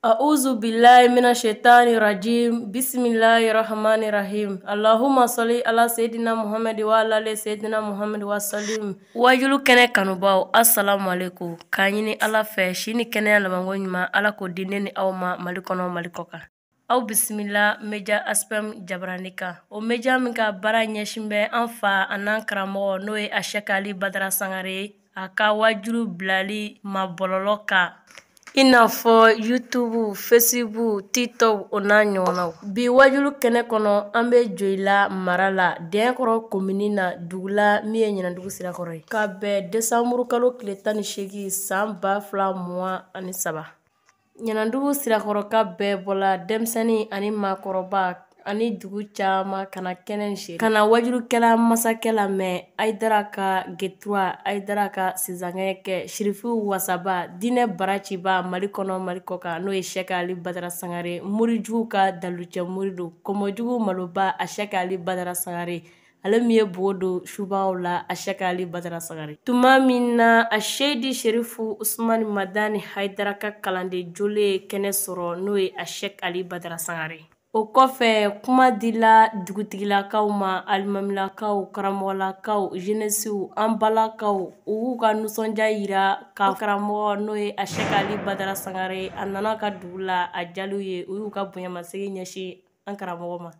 أعوذ بالله من الشيطان الرجيم بسم الله الرحمن الرحيم اللهم صل على سيدنا محمد وعلى آل سيدنا محمد وسلم wajulu kene kanubaw assalamu alaikum kanyini ala fe shini kene labango nyuma ala ko dineni awma malikono malikoka aw bismillah meja aspem jabranika o meja minka bara nyeshimbe anfa anan kramo noe ashakali badra sangare aka wajulu blali mabololoka inafo YouTube, Facebook, TikTok ona ɲɔgɔnnaw bi wajulu kɛnɛ kɔnɔ an bɛ joyila mara la Denkɔrɔ komini na dugula min ye ɲinandugu sirakɔrɔ ye ka bɛn desanburu kalo tile 18 san 2023 ɲinandugu sirakɔrɔ ka bɛɛ bɔla denmisɛnnin ani maakɔrɔba ani dugu caman kana kɛnɛ sheri kana wajulukɛla masakɛ la mɛn Aidara ka Getura Aidara ka Sizangɛ kɛ Shirifu Wasaba Dinɛ Baraciba Mali kɔnɔ Mali kɔkan n'o ye Sɛki Ali Badara Sangare Morijugu ka Dalucɛ Morido Kɔmɔjugu Maloba a Sɛki Ali Badara Sangare ale min ye bogo don subaw la a Sɛki Ali Badara Sangare tuma min na a Seyidi Sherifu Usmani Madani Haidara ka kalanden jole kɛnɛ sɔrɔ n'o ye a Sɛki Ali Badara Sangare o kɔfɛ kuma dila dugutigilakaw ma alimamilakaw karamɔgɔlakaw jenesiw an balakaw u y'u ka nusɔndiya yira ka karamɔgɔ n'o ye a Sɛki Ali Badara Sangare a nana ka dugu la a jaliw ye u y'u ka bonyamasegi ɲɛsin an karamɔgɔ ma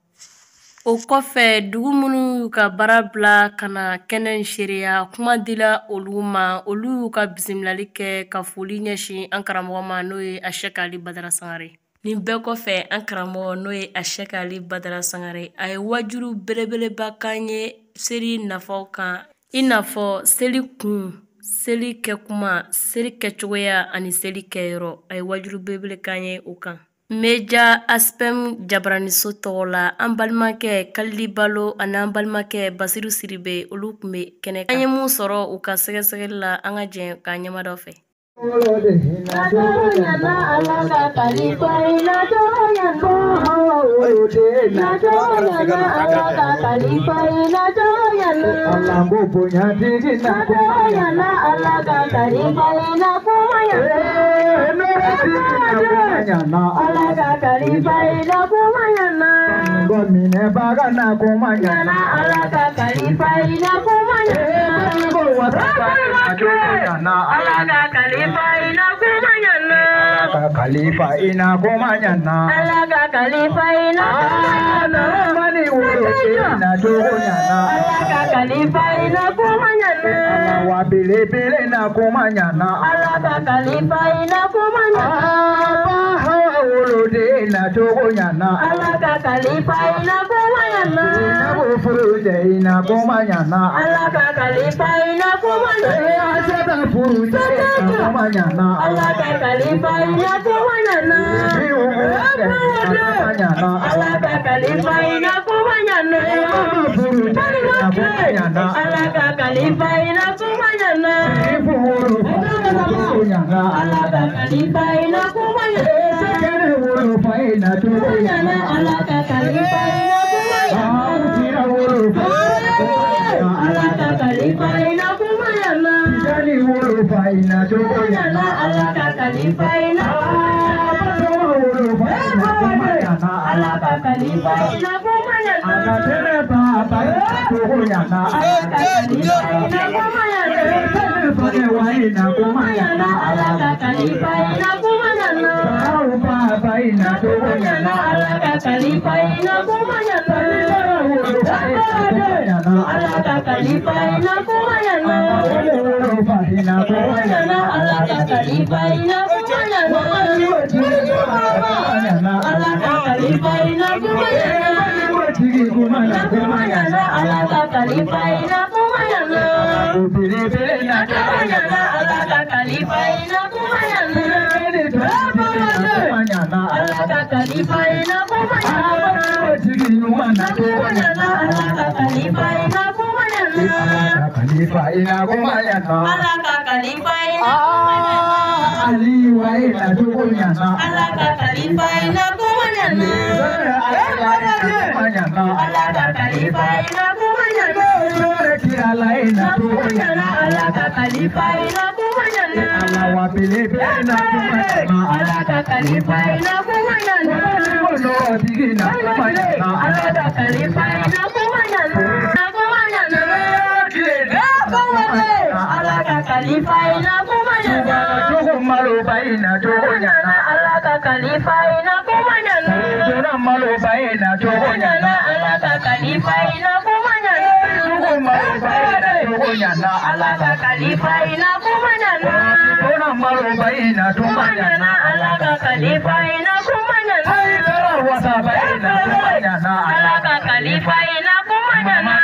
o kɔfɛ dugu minnu y'u ka baara bila ka na kɛnɛ seereya kuma dila olu ma olu y'u ka bisimilali kɛ ka foli ɲɛsin an karamɔgɔ ma n'o ye a Sɛki Ali Badara Sangare nin bɛɛ kɔfɛ an karamɔgɔ n'o ye a Sɛki Ali Badara Sangare a ye wajuru belebeleba kan ye seli nafaw kan i n'a fɔ seli kun seli kɛkuma seli kɛcogoya ani seli kɛyɔrɔ a ye wajuru belebele kan ye o kan meja aspem jabraniso tɔgɔ la an balimakɛ Kalidi Balo ani an balimakɛ Basiru Siribe olu tun bɛ kɛnɛ kan an ye mun sɔrɔ u ka sɛgɛsɛgɛli la an ka jɛn ka ɲɛmadaw fɛ Khalifa ina komanyana alaga khalifa ina mani wuro ina togonyana alaga khalifa ina komanyana wa bele bele na komanyana alaga khalifa ina komanyana ba wuro de ina togonyana alaga khalifa ina komanyana na wo furu de ina komanyana alaga khalifa ina komanyana asada furu de ina komanyana alaga khalifa ina komanyana alaga khalifa ina komanyana alaga khalifa ina komanyana alaga khalifa ina komanyana alaga khalifa ina alaga khalifa ina komanyana alaga khalifa ina alaga khalifa ina komanyana alaga khalifa ina komanyana Khalifa ina komanyana Ali wa ina tukunyana. Alaka Khalifa ina kumanyana. Alaka Khalifa ina kumanyana. Ala ina tukunyana. Alaka Khalifa ina kumanyana. Ala wa pilipi ina kumanyana. Alaka Khalifa ina kumanyana. Ono digina kumanyana. Alaka Khalifa ina kumanyana. Alaka Khalifa ina kumanyana. Malo baina tukunyana. Alaka Khalifa ina kumanyana. Malo baina tukunyana. Alaka Khalifa ina kumanyana. Malo baina tukunyana. Alaka Khalifa ina kumanyana. Malo baina tukunyana. Alaka Khalifa ina kumanyana. Wasa baina tukunyana. Alaka Khalifa ina kumanyana.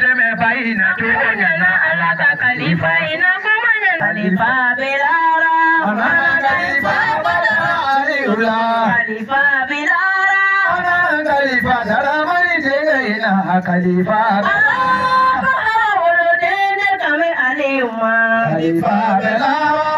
Deme baina tukunyana. Alaka Khalifa ina kumanyana. Khalifa Bilara. Khalifa Bilara. Khalifa Bilara. Khalifa Daramani Jena. Khalifa Khalifa Bilara. Khalifa Bilara. Khalifa Bilara.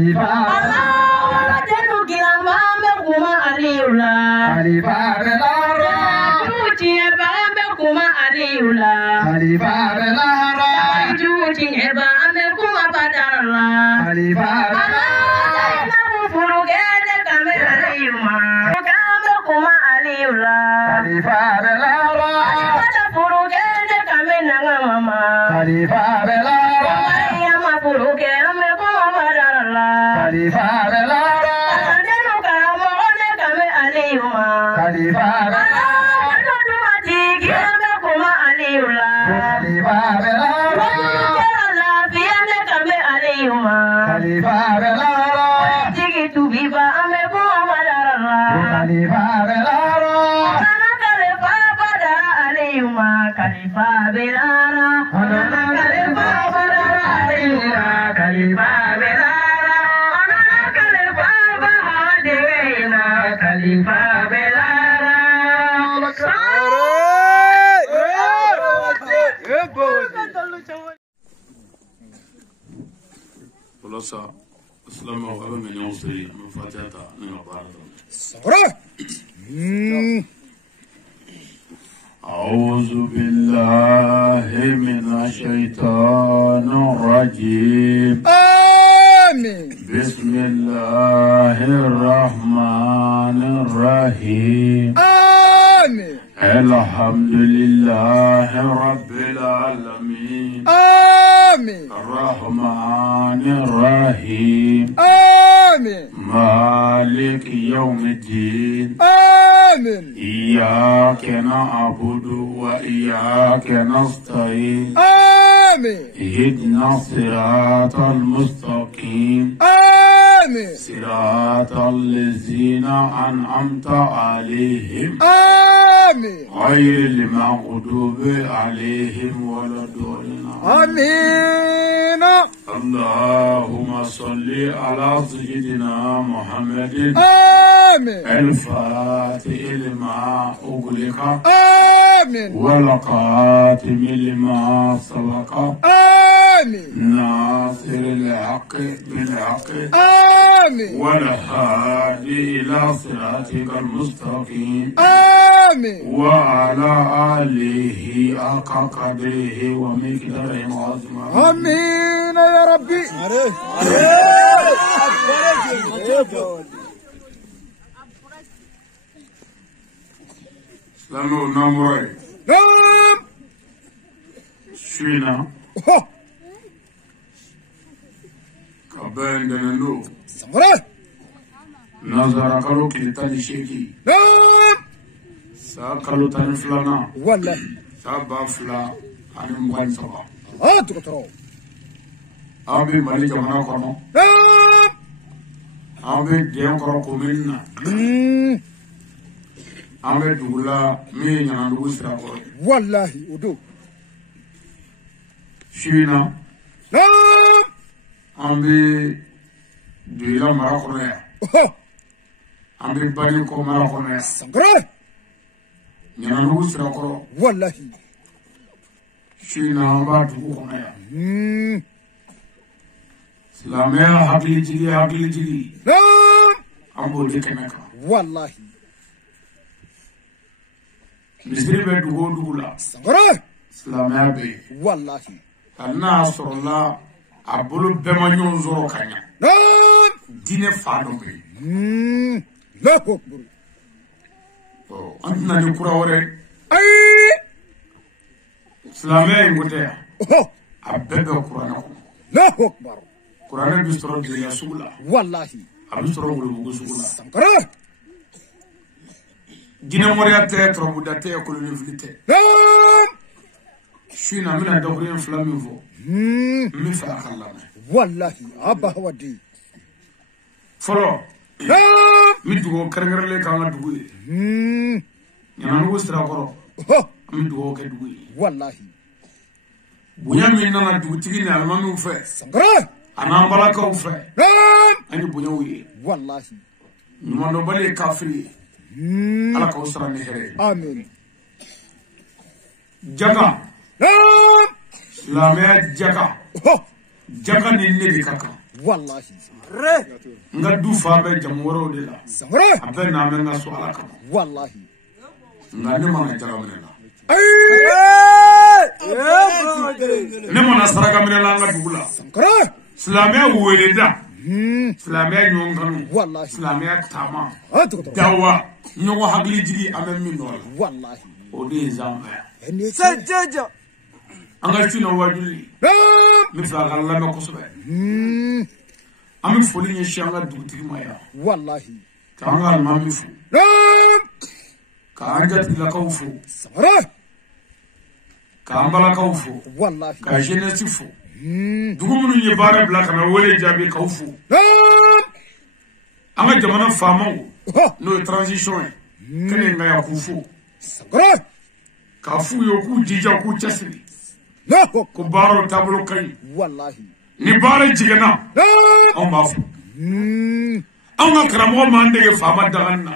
Khalifa أعوذ بالله من الشيطان الرجيم. آمين. بسم الله الرحمن الرحيم. آمين. الحمد لله رب العالمين. آمين. الرحمن الرحيم. آمين. مالك يوم الدين. آمين. إياك نعبد وإياك نستعين. آمين. اهدنا الصراط المستقيم. آمين. صراط الذين أنعمت عليهم. آمين. غير المغضوب عليهم ولا الضالين. آمين. اللهم صل على سيدنا محمد. آمين. الفاتح لما أغلق. آمين. والقاتم لما سبق. آمين. ناصر الحق بالحق. آمين. والهادي إلى صراطك المستقيم. آمين. وعلى آله حق قدره ومقداره العظيم. آمين يا ربي. Lalo namroy. نعم. Suina. Kabende nendo. سمرة. Nazara kalo kilitani sheki. نعم. Sa kalo tani flana. ولا. Sa bafla ani mwan saba. هاتوا ترى. an bɛ Mali jamana kɔnɔ an bɛ Dɛnkɔrɔ commune na an bɛ dugu la min ye Ɲanadugu Sirakɔrɔ ye wallahi o don su in na an bɛ Doila mara kɔnɔ yan an bɛ Banikɔ mara kɔnɔ yan Sankara Ɲanadugu Sirakɔrɔ wallahi su in na an b'a dugu kɔnɔ yan silamɛya hakilijigi an b'o de kɛnɛ kan wallahi misiri bɛ dugu o dugu la Sankara silamɛya bɛ yen wallahi hali n'a y'a sɔrɔla a bolo bɛɛ ma ɲɔgɔn sɔrɔ ka ɲa diinɛ fa dɔ bɛ yen Allahu akbar an tɛna ni kura wɛrɛ ayi silamɛya in ko tɛ yan a bɛɛ bɛ kuranɛ kɔnɔ Allahu akbar kuranɛ bɛ sɔrɔ Doila sugu la wallahi a bɛ sɔrɔ Wolobugu sugu la Sankara jinɛmɔriya tɛ tɔrɔbuda tɛ kolonifili tɛ su in na n bɛna dakuruɲɛ 2 min fɔ n bɛ fɛ a ka lamɛn wallahi abba wadi fɔlɔ n bɛ dugawu kɛrɛnkɛrɛnlen k'an ka dugu ye Ɲanadugu Sirakɔrɔ an bɛ dugawu kɛ dugu ye wallahi bonya min nana dugutigi ni alimamiw fɛ Sankara a n'an balakaw fɛ an ye bonyaw ye wallahi ɲumandɔnbali ye kafiri ye ala k'aw sara ni hɛrɛ ye amin jaga silamɛya jaga ni ne de ka kan wallahi n ka du fa bɛ jamu wɛrɛw de la Sankara a bɛɛ n'a bɛ n ka so ala kama wallahi nka ne mana jaga minɛ la ne mana saraka minɛ la an ka dugu la Sankara silamɛya weleda silamɛya ɲɔgɔn kanu wallahi silamɛya taama adugo dawa ɲɔgɔn hakilijigi an bɛ min dɔ la wallahi o de ye zanfaya sajaja an ka cina wajuli n bɛ fɛ a ka lamɛn kosɛbɛ an bɛ foli ɲɛsin an ka dugutigi ma yan wallahi k'an ka alimami fo k'an jatigilakaw fo Sankara k'an balakaw fo wallahi ka jeunesse fo dugu minnu ye baara bila ka na wele jaabi k'aw fo an ka jamana faamaw n'o ye transition ye kɛnɛ nka yan k'u fo Sankara k'a f'u ye k'u jija k'u cɛsiri Allahu ko baaraw taabolo ka ɲi wallahi ni baara jiginna anw b'a fo anw ka karamɔgɔ m'an dege faama dagani na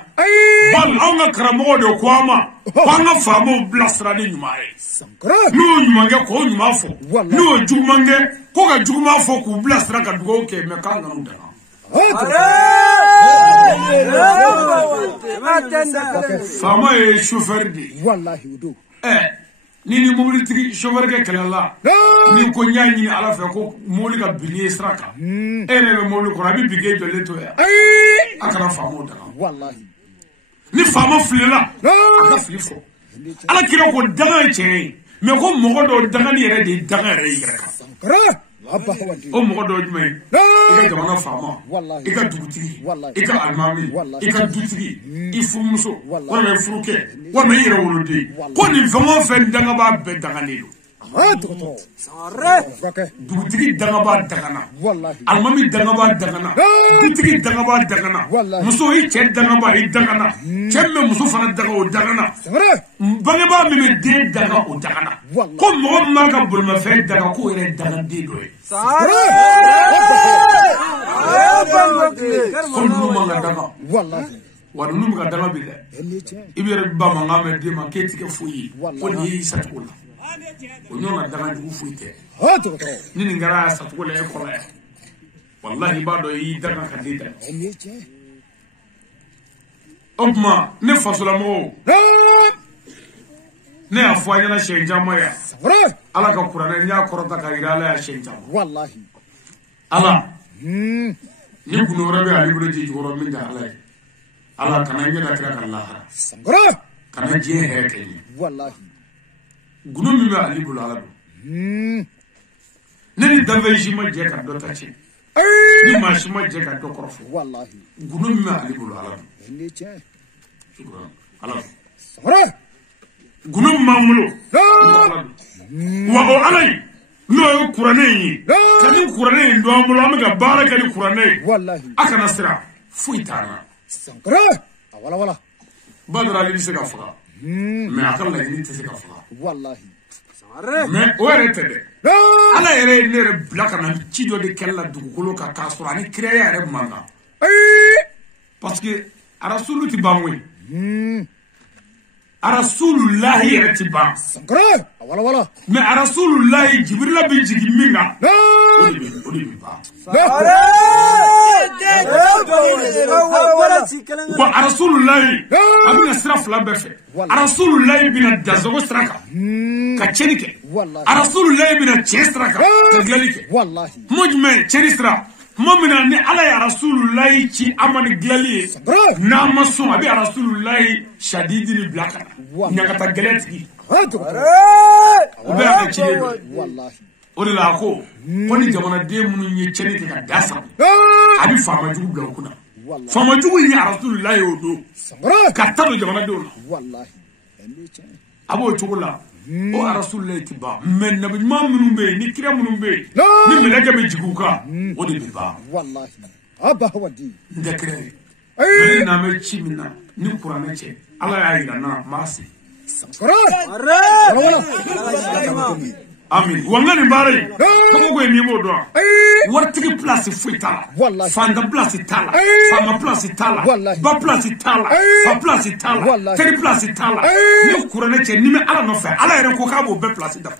bali anw ka karamɔgɔ de ko an ma ko an ka faamaw bilasira ni ɲuman ye Sankara n'u y'o ɲuman kɛ k'o ɲuman fɔ Wallahi. n'u y'o juguman kɛ ko ka juguman fɔ k'u bilasira ka dugawu kɛ mɛ k'an kana u daga faama ye chauffeur de ye wallahi o don ni ni mobilitigi chauffeur kɛ kɛlɛla ni ko n y'a ɲini ala fɛ ko mobili ka bin ye sira kan e yɛrɛ bɛ mobili kɔnɔ a bɛ bin jɔlen to yan a kana faamaw daga wallahi ni faama filela a ka fili fɔ ala kira ko daga ye tiɲɛ ye mɛ ko mɔgɔ dɔw dagani yɛrɛ de ye daga yɛrɛ ye yɛrɛ kan Sankara abba wadi o mɔgɔ dɔw jumɛn ye i ka jamana faama Wallahi. i ka dugutigi Wallahi. i ka alimami Wallahi. i ka dutigi i furumuso Wallahi. walima i furukɛ walima i yɛrɛ woloden ko nin fɛn o fɛn danga b'a bɛɛ daganen don adugo Sankara dugutigi danga b'a dagana wallahi alimami danga b'a dagana dutigi danga b'a dagana Wallahi. muso i cɛ danga b'a i dagana cɛ min bɛ muso fana daga o dagana Sankara bangebaa min bɛ den daga o dagana Wallahi. ko mɔgɔ min b'a ka bolimafɛn daga k'o yɛrɛ daganden dɔ ye ko ninnu man ka daga wallahi wa ninnu bɛ ka daga bi dɛ i bɛ yɛrɛ ba mankan mɛn den ma k'e ti kɛ foyi ye ko nin y'i sacogo la o ɲɔgɔn ka daga jugu foyi tɛ adugo ni nin kɛra a sacogo la e kɔrɔ yan walahi i b'a dɔn i y'i daga ka den daga o tuma ne fasolamɔgɔw ne y'a fɔ a ɲɛna siɲɛ caman yan Sankara ala ka kuranɛ n y'a kɔrɔta ka yira ala y'a siɲɛ caman wallahi ala ni gundo wɛrɛ bɛ ale bolo ji jukɔrɔ min tɛ ala ye ala kana ɲɛda kira ka lahara Sankara kana diɲɛ hɛrɛ kɛ ɲɛ wallahi gundo min bɛ ale bolo ala don ne ni danfɛn si ma jɛ ka dɔ ta cɛ ni maa si ma jɛ ka dɔ kɔrɔfɔ wallahi gundo min bɛ ale bolo ala don shukran ala don Sankara gundo min b'an bolo ala don wa o ala in no kuranei kani kuranei ndo ambulo amaga bara kani kuranei wallahi akana sira fuitana sankara wala badra ali bisega faga me akalla ni tisega faga wallahi me ore tede ala yere nere blaka na cido de kella dugukolo ka kasura ni créer yare manga parce que rasulu ti bamwe rasulullah yati ba sankara wala me rasulullah jibril bin jigi minga odi ba wa rasulullah abina sraf la befe rasulullah bin dazago straka ka chenike rasulullah bin chestraka teglalike wallahi mujme cheristra momina ni ala ya rasulullah ci amani glali na maso abi rasulullah shadidi ni blaka nyakata galeti uba ci wallahi orila ko koni jamana de munu nye chenike ka dasa abi fama jugu bla kuna fama jugu ni rasulullah odo ka tado jamana do wallahi abo chugula o rasulullah tiba men nabi mamunu be ni kira munu be ni melaka be jiguka o de biba wallahi aba wadi ndekre men na me chimina ni qur'an che ala ya ira na masi sankara amin wangani bare ko go ni mo do wartigi place fuita fanda place tala fama place tala ba place tala fa place tala teri place tala ni qur'an che ni me ala no fa ala yere ko ka bo be place da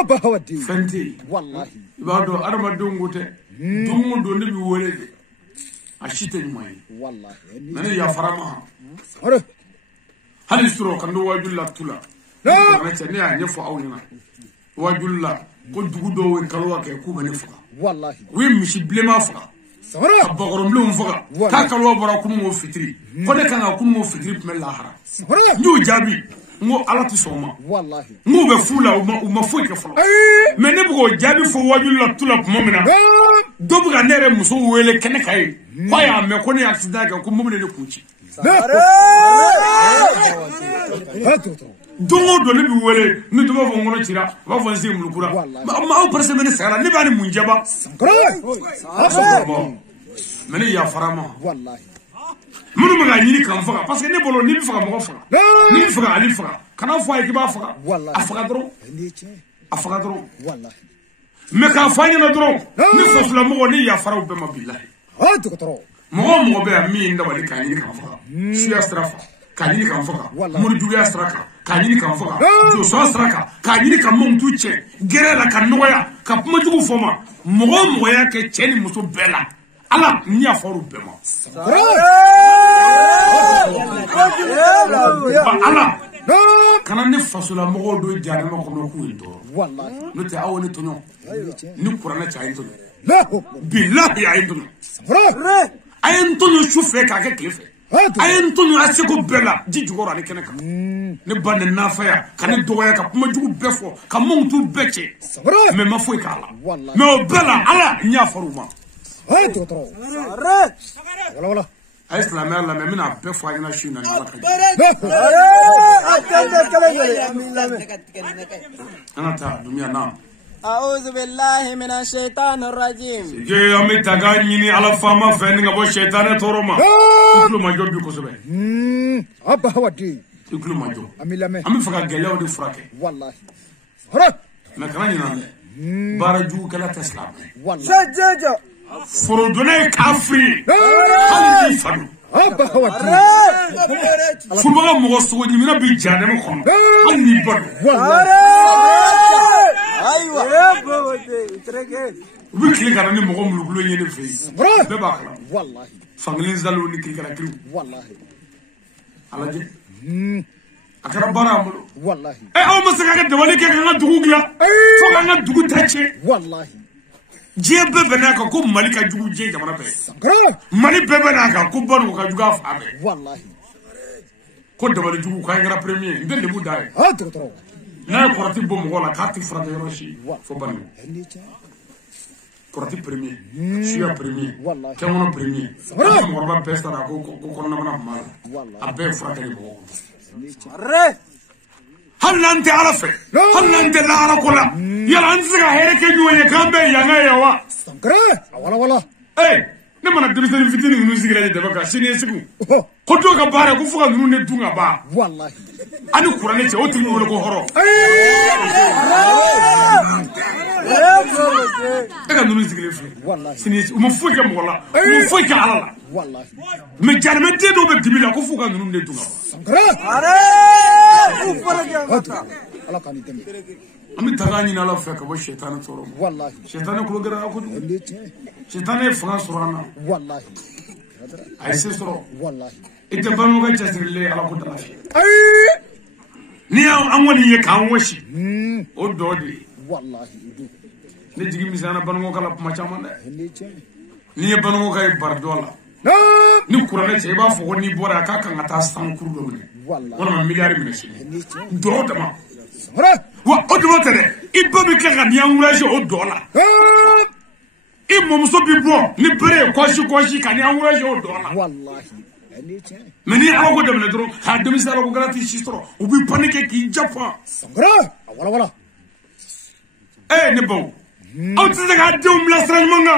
aba wadi fenti wallahi ibado arama dongute dungu do ni bi wolede ashite ni mai wallahi nani ya farama sankara hali suro kando wajulla tula na ce ne ya nyefo awina wajulla ko dugu do wen kalwa ke ku bane fuka wallahi wi mishi blema fuka sankara abagorom blum fuka ta kalwa bara kunu mo fitri ko de kan kunu mo fitri me lahara sankara ndu jabi ngo alati soma wallahi ngo be fula uma foi ke fula me ne bugo jabi fo wajulla tula momina do buga nere muso wele kene kai ko ya me ko ne accident ka ko momina ne kuci dongo do ne bi wele ni to ba fo ngono chira ba fo nsi mulukura ma o perse mene sara ne ba ni munjaba mene ya farama wallahi munu ma nyini kan faga parce que ne bolo ni bi faga mo faga ni faga ali faga kana fo ay ki ba faga afaga dro afaga dro wallahi me ka fanya na dro ni fo fla mo ni ya faraw be ma billahi mo be mi nda wali kan ni kan faga shi astrafa kanini kan faga muri duya straka kanini kan faga so so straka kanini kan mum tuche gerela kan noya ka kuma jugu foma mo ya ke cheni muso bela ala ni aforu bema ala kana ne fasula mo do jare mo ko ku ndo wallahi no te awoni tonyo ni qur'ana cha ndo billahi ya ndo ayen tonyo shufe ka ke klefe ayen tonyo asiko bela ji jugoro ani keneka ne bande nafaya kane doya ka kuma jugu befo ka montu beche me ma foi kala me o bela ala nya faruma wala ay islamé la me mina befo ayina shina ni ala ana ta dunya na أعوذ بالله من الشيطان الرجيم. جي أمي تغانيني على فما فين غبو شيطان تورما. تقول ما جو بيكو سبب. أبا هودي. تقول ما جو. أمي لامي. أمي فكا جلّا ودي فراكي. والله. هرب. ما كمان ينام. بارجو كلا تسلم. والله. سجّاجة. فرودوني كافري. هل يفعلوا؟ أبا هودي. فما مغصوب جميلة بيجانا مخون. هل يبرد؟ والله. أيوة. وبيكلي كارني مغوم لغلو يني في. بباكلا. والله. فانغلين زالو نكلي كارا كيلو. والله. على جي. أكرم باراملو. والله. أو مسكا كدوالي كأننا دوغلا. فكأننا دوغ تاتشي. والله. جيب بناك كم مالك جوجو جي جمانا بس. مالك بناك كم بانو كجوجا فابي. والله. كم دوالي جوجو كاينغرا بريمير. إنت اللي بوداي. هاتو. نا كورتي بوم ولا كاتي فرادة يروشي. فبانو. كورتي بريمير. شيا بريمير. والله. كمونا بريمير. أنا موربا بس ترى كو كورونا بنا مال. والله. أبي فرادة يبغى. hal nan te ala fe hal nan te la ala kola yala an siga here ke juwe kambe yanga yawa sankara wala wala ne mana debisani fitini nunu sigira de baka sini sigu ko to ka bare ko fuka nunu ne dunga ba wallahi ani qur'ani ce o tumi wala ko horo ega nunu sigira fi wallahi sini mo fuka mo wala mo fuka ala wallahi me jarme te do be dibila ko fuka nunu ne dunga sankara ala kan dem ami tagani na la feka bo shaytan toro wallahi shaytan ko gara ko shaytan e fanga surana wallahi ay se soro wallahi ite banu ga jasirle ala ko dala ni an wani ye kan washi o dodi wallahi ne jigi misana banu kala ma chama ni ye banu ga bardola ni kurane ce ba fo ni bora ka kan ata san kurdo ne wala miliyari min shi do dama wa odmo tere ibba bi kan ni anwuraje o dola i momso bi bo ni bere koshi kan ni anwuraje o dola wallahi meni awo dem ne dro ha dem sala ko grati sistro u bi panike ki japa sankara wala wala ne bo aw tse ga dem la sran manga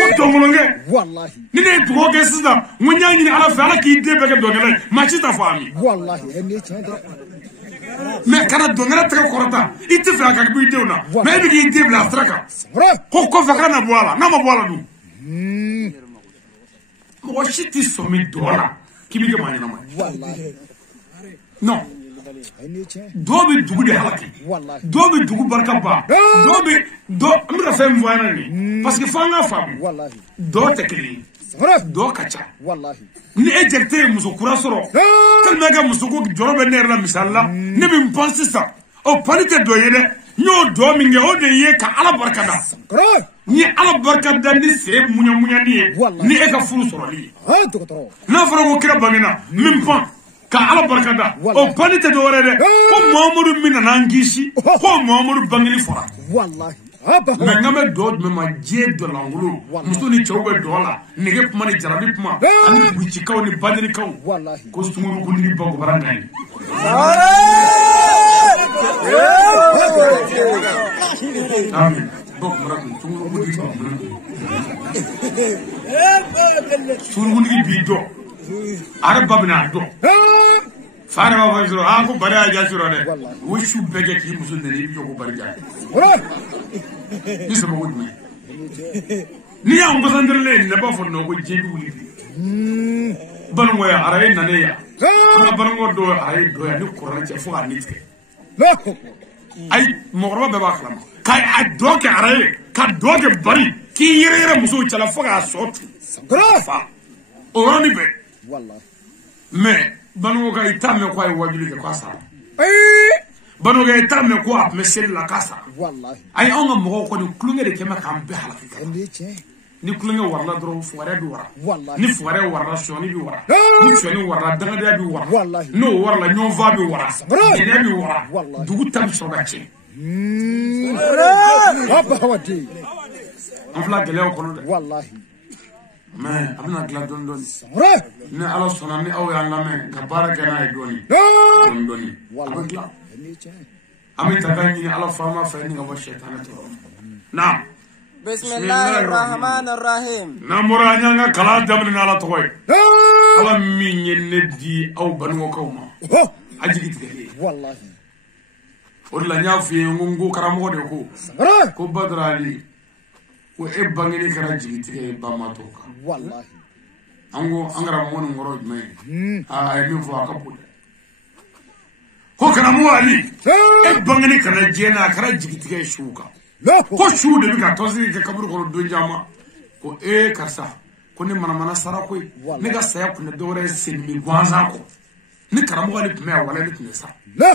foto molonge wallahi ni ne dugo ke sida munyanyi ni ala fa ala ki de be ke dogele ma ci ta fami wallahi mais kana dongera tege korota ite fa ka bi dewna mais bi ki de bla straka ko fa kana boala na ma boala du mo shiti so mi dola kibi ke manya na ma wallahi non dobi dugu de halaki dobi dugu barka ba do amira fem voyana ni parce que fanga fam wallahi do tekli do kacha wallahi ni ejecte muso kura soro tellement que muso ko jorobe ner la misalla ne bi pense ça o palite do yede nyo do mi nge o de ye ka ala barka da ni ala barka da ni se munya ni e ka furu soro li na fara ko kira bangina min pan ka ala barka da o palite do wore ko mamadou min na ngisi ko mamadou bangini fora wallahi mais ngame do me ma je do la ngulu muso ni chawbe do la nige kuma ni jarabi kuma ani buci kaw ni badiri kaw wallahi ko sumuru ko ni bango barangani amin bok mara sumuru ko di bango sumuru ni bi do arab babna do fara ba fajro ha ko bari aja suro de wo shu bege ki muso ne bi ko bari ja ni sama wudi ni ya ngo sanderle ne ba fo no ko jebi wuli bango ya araye nane ya na bango do araye do ya ni qur'an ci fo ani te ay mogro be ba kala kay adoke araye ka doke bari ki yere muso ci la fo ga sotu fa o ni be wallahi mais bango ga itame ko ay wajuli ke ko sa bano ga itame ko ap mesel la kasa wallahi ay onga mo ko ni klunge de kema kam be halaka ni klunge warla dro fuare du wara ni fuare warla shoni bi wara ni shoni warla daga bi wara no warla nyon va bi wara ni bi wara dugu tam so ga ci papa wati on fla gele ko no wallahi mais abna gla don ni ala sona ni aw ya ngame ka baraka na doni doni wallahi ami tagani ni ala fama fa ni ga shaytan to na bismillahir rahmanir rahim na muranya nga kala damni na la toy ala mi nyenne di aw banu ko ma ajigi tigale wallahi orla nya fi ngungu karamo de ko badrali ko e bangini kara jigi tigale ba ma to ka wallahi ango angara mon ngoro me ay mi fo akapu ko kana mo ali e bangini kana jena kara jigi tigale shuka ko shu de bi ka tosi ke kaburu ko do jama ko e karsa ko ni mana sara ko ni ga saya ko ne dore sen mi gwanza ko ni karamo ali me wala ni tinesa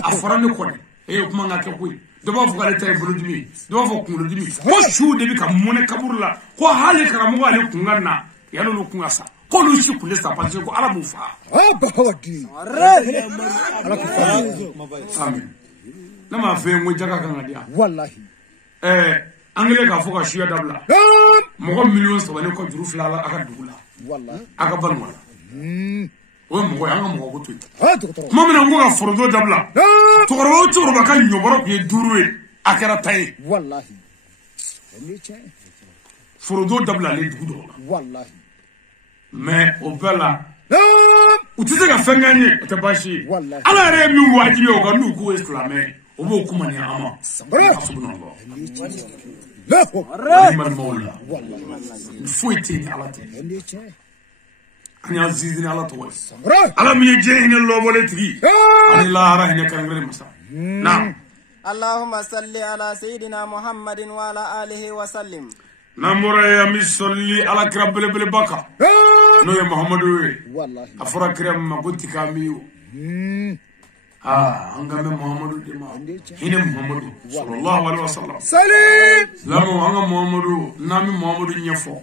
afara ni ko e kuma ngake ko do ba fuka le tay bulu dimi do ba fuka dimi ko shu de bi ka mone kaburu la ko hali karamo ali kunganna yalo no kunga sa ko lu shi kule sa parce ko ala mu fa ba wadi ala ko fa amin na ma fe ngo jaga kan dia wallahi anglais ka fo ka shuya dabla mo ko million so ne ko juru fla la aka dugula wallahi aka ban wala وين مغوي أنا مغوي توي دكتور ما من أنغو فرودو دبلا تغربو كان يبرك يدوروي أكرا تاي والله فرودو دبلا لي دودو والله ما أوبلا وتزيغا فنغاني تباشي والله على رأي واجبي وكانو كو إسلامي وبو كماني أما سبحان الله لا رحم المولى والله فويتيني على تي أنا عزيزني على طول راه على من يجيهن الله بولتي الله رهنا كان غير مسا نعم اللهم صل على سيدنا محمد وعلى آله وسلم نمر يا مصلي على كرب بل بكا نو يا محمد والله أفرا كرم ما قلت كاميو أنغام محمد دما هنا محمد صلى الله عليه وسلم سليم لامو أنغام محمد نامي محمد نيفو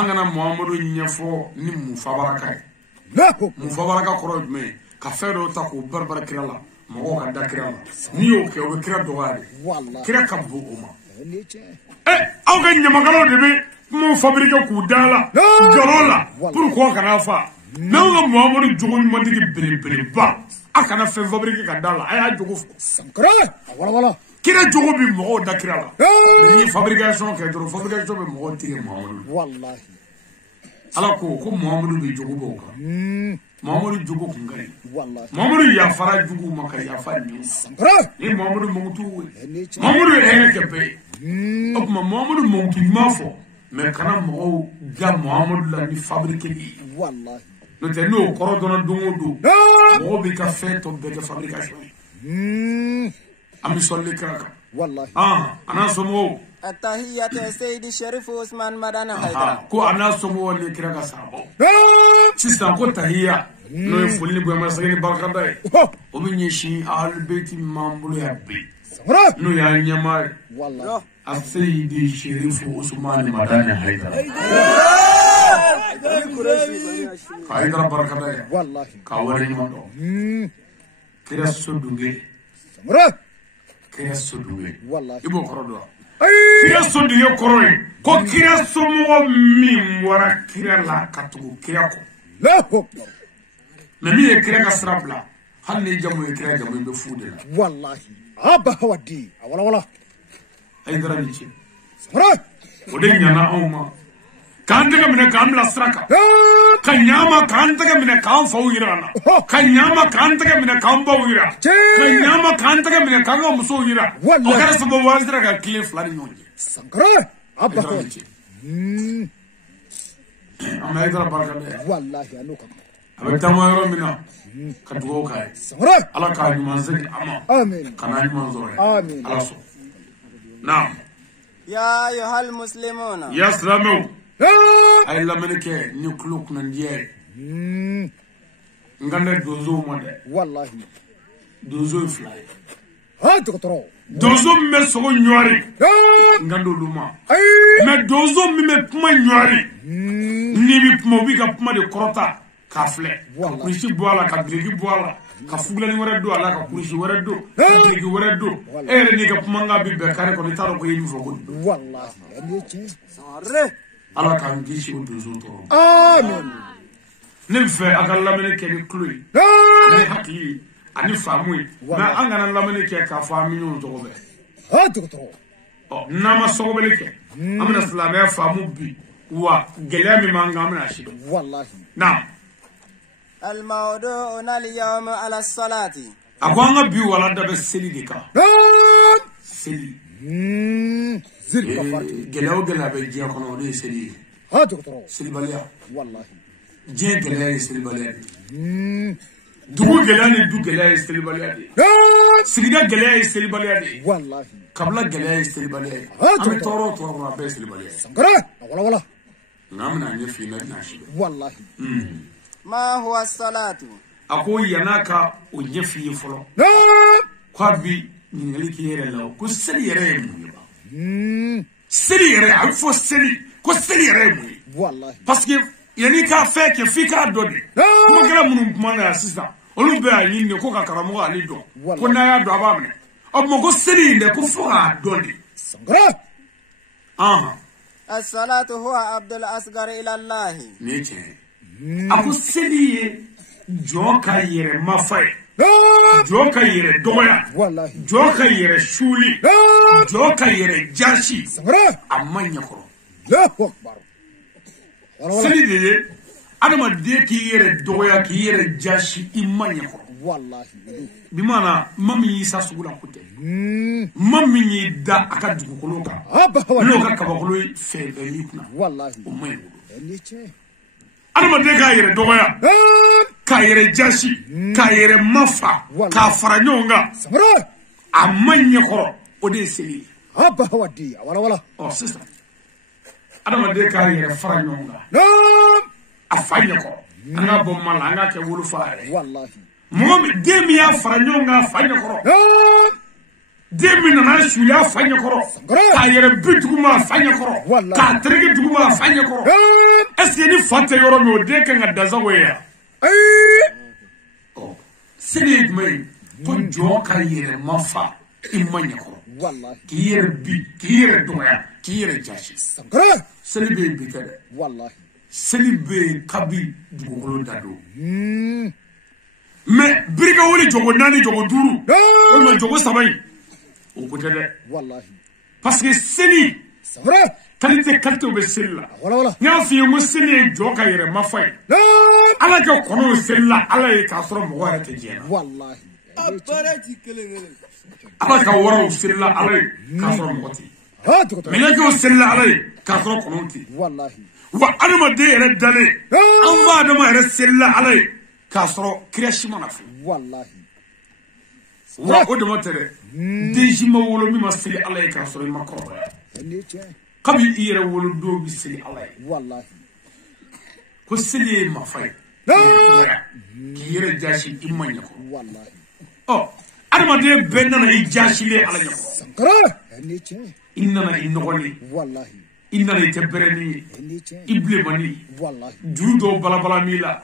أنغام محمد نيفو نمو فبركة لا مفبركة خروج مي كفرو تاكو بربر كرلا مغو كدا كرلا نيو كيو كرا دواري والله كرا كبو أما أو كان يمكنه دبي مو فبركة كودالا جرولا pourquoi kana fa nanga muhammadu jogon mandigi bere ba akana fe fabrique kadala aya jogo sankara wala kira jogo bi mo da kira la ni fabrication ke dro fabrication be mo tire muhammadu wallahi ala ko muhammadu bi jogo bo ka muhammadu jogo kungai wallahi muhammadu ya fara jogo maka ya fara ni sankara ni muhammadu mo tu muhammadu ene ke be ok muhammadu mo tu mafo mais kana mo ga muhammadu la ni fabrique ni wallahi note no koro dono dungudu mo bi ka feto be de fabrication ami solli kraka wallahi ana somo التحية سيدي شريف عثمان مدانا هيدا ko ana somo le kraka sabo sista ko tahiyya no fulni bo masagini barkadai o bi nyishi al beyti mambulu yabbi sankara no ya nyama wallahi asidi sheriff Usman Madani Haidara Haidara barkadai wallahi kawari mando kira sodunge sankara kira sodunge wallahi ibo korodo kira sodunge koroi ko kira somo min wara kira la katugu kira ko la mais mi kira ka srabla hanne jamu kira jamu be fudela wallahi aba wadi wala Haidara ni ci sankara odin yana awma kan daga mine kam la sraka kanyama kan daga mine kam fawirana kanyama kan daga mine kam bawira kanyama kan daga mine kam muso gira o kara so bawira ka cliff la nyonje sankara aba wadi amma Haidara barka wallahi anuka abetamo yoro mina kadugo kai sankara ala ka nyuma zaki ama amin kana nyuma zore amin ala so نعم يا أيها المسلمون يسلموا أي لمنك نكلوك ننجي ngande dozo mode wallahi dozo fly دكتور dozo me so nyori ngando luma me dozo me puma nyori ni bi puma bi ka puma de korota ka fle kurishi boala ka gregi boala ka fugla ni wara do ala ka kurishi wara do gregi wara do ere ni ka puma nga bi be kare ko ni taro ko yimi fogo wallahi صاري ala ka ngishi o dozo to amin nim fe akal lamene ke ni klui ni hakki ani famu ma angana lamene ke ka famu nyon to be دكتور nama sogobele ke amna salama famu bi wa gelami manga amna shi والله na الموضوع اليوم على الصلاة akwanga bi wala da be seli de ka seli زر كفرت gelaw gela be je kono de seli ها دكتور seli balia والله je gela seli balia dugu gela ni du gela seli balia de sigida gela seli balia de والله kabla gela seli balia ami toro toro ma be seli balia سكرة ولا ولا namna nye fi na shi والله ما هو الصلاة ako yanaka o nye fi folo kwa bi ngali ki yere law ko seli yere mu ba seli yere al fo seli ko seli yere mu والله parce que yani ka fe ke fi ka do de mo kala munum kuma na assistant olu be ayi ne ko ka karamo ali do ko na ya do abamne o mo ko seli ne ko fo a do de سكرة الصلاة هو عبد الأصغر إلى الله ne che ako seli ye joka yere mafai joka yere doya wallahi joka yere shuli joka yere jashi amanya koro Allahu akbar seli de adama de ki yere doya ki yere jashi imanya koro wallahi bimana mami isa sugula kute mami ni da akadu koloka loka kabakolo febe mikuna wallahi umengo eliche adama de ka yere doya ka yere jashi ka yere mafa ka faranyonga amanya koro ode seli aba wadi wala oh sister adama de ka yere faranyonga afanya koro anga bomala anga ke wulu faare wallahi mom demi ya faranyonga afanya koro demi na shuli afanya koro ka yere bituguma afanya koro ka trege duguma afanya koro est-ce ni fate yoro me ode kan daza weya oh sini mai ko joka yere mafa imanya koro wallahi kiyere bi kiyere doya kiyere jashi sini be bitade wallahi sini be kabi dugolo dado mais briga woni jogo nani jogo duru on jogo sabay o ko tede wallahi parce que sini qualité be sella wala nya fi mo sini joka yere mafay ala ka kono sella ala e ka soro mo wara te jena wallahi ala ka wara sella ala ka soro mo ti mais nya ko sella ala ka soro kono ti wallahi wa adama de yere dale an ba adama yere sella ala ka soro creation na fu wallahi wa o de motere deji ma wolo mi ma seli ala ka soro ma ko eliche kabi yere wolo do bi seli ala wallahi ko seli ma fay ki yere jashi imanya ko wallahi oh adama de benna na jashi le ala ko eliche inna innogoni wallahi inna tebereni eliche ible mani wallahi judo balabala mila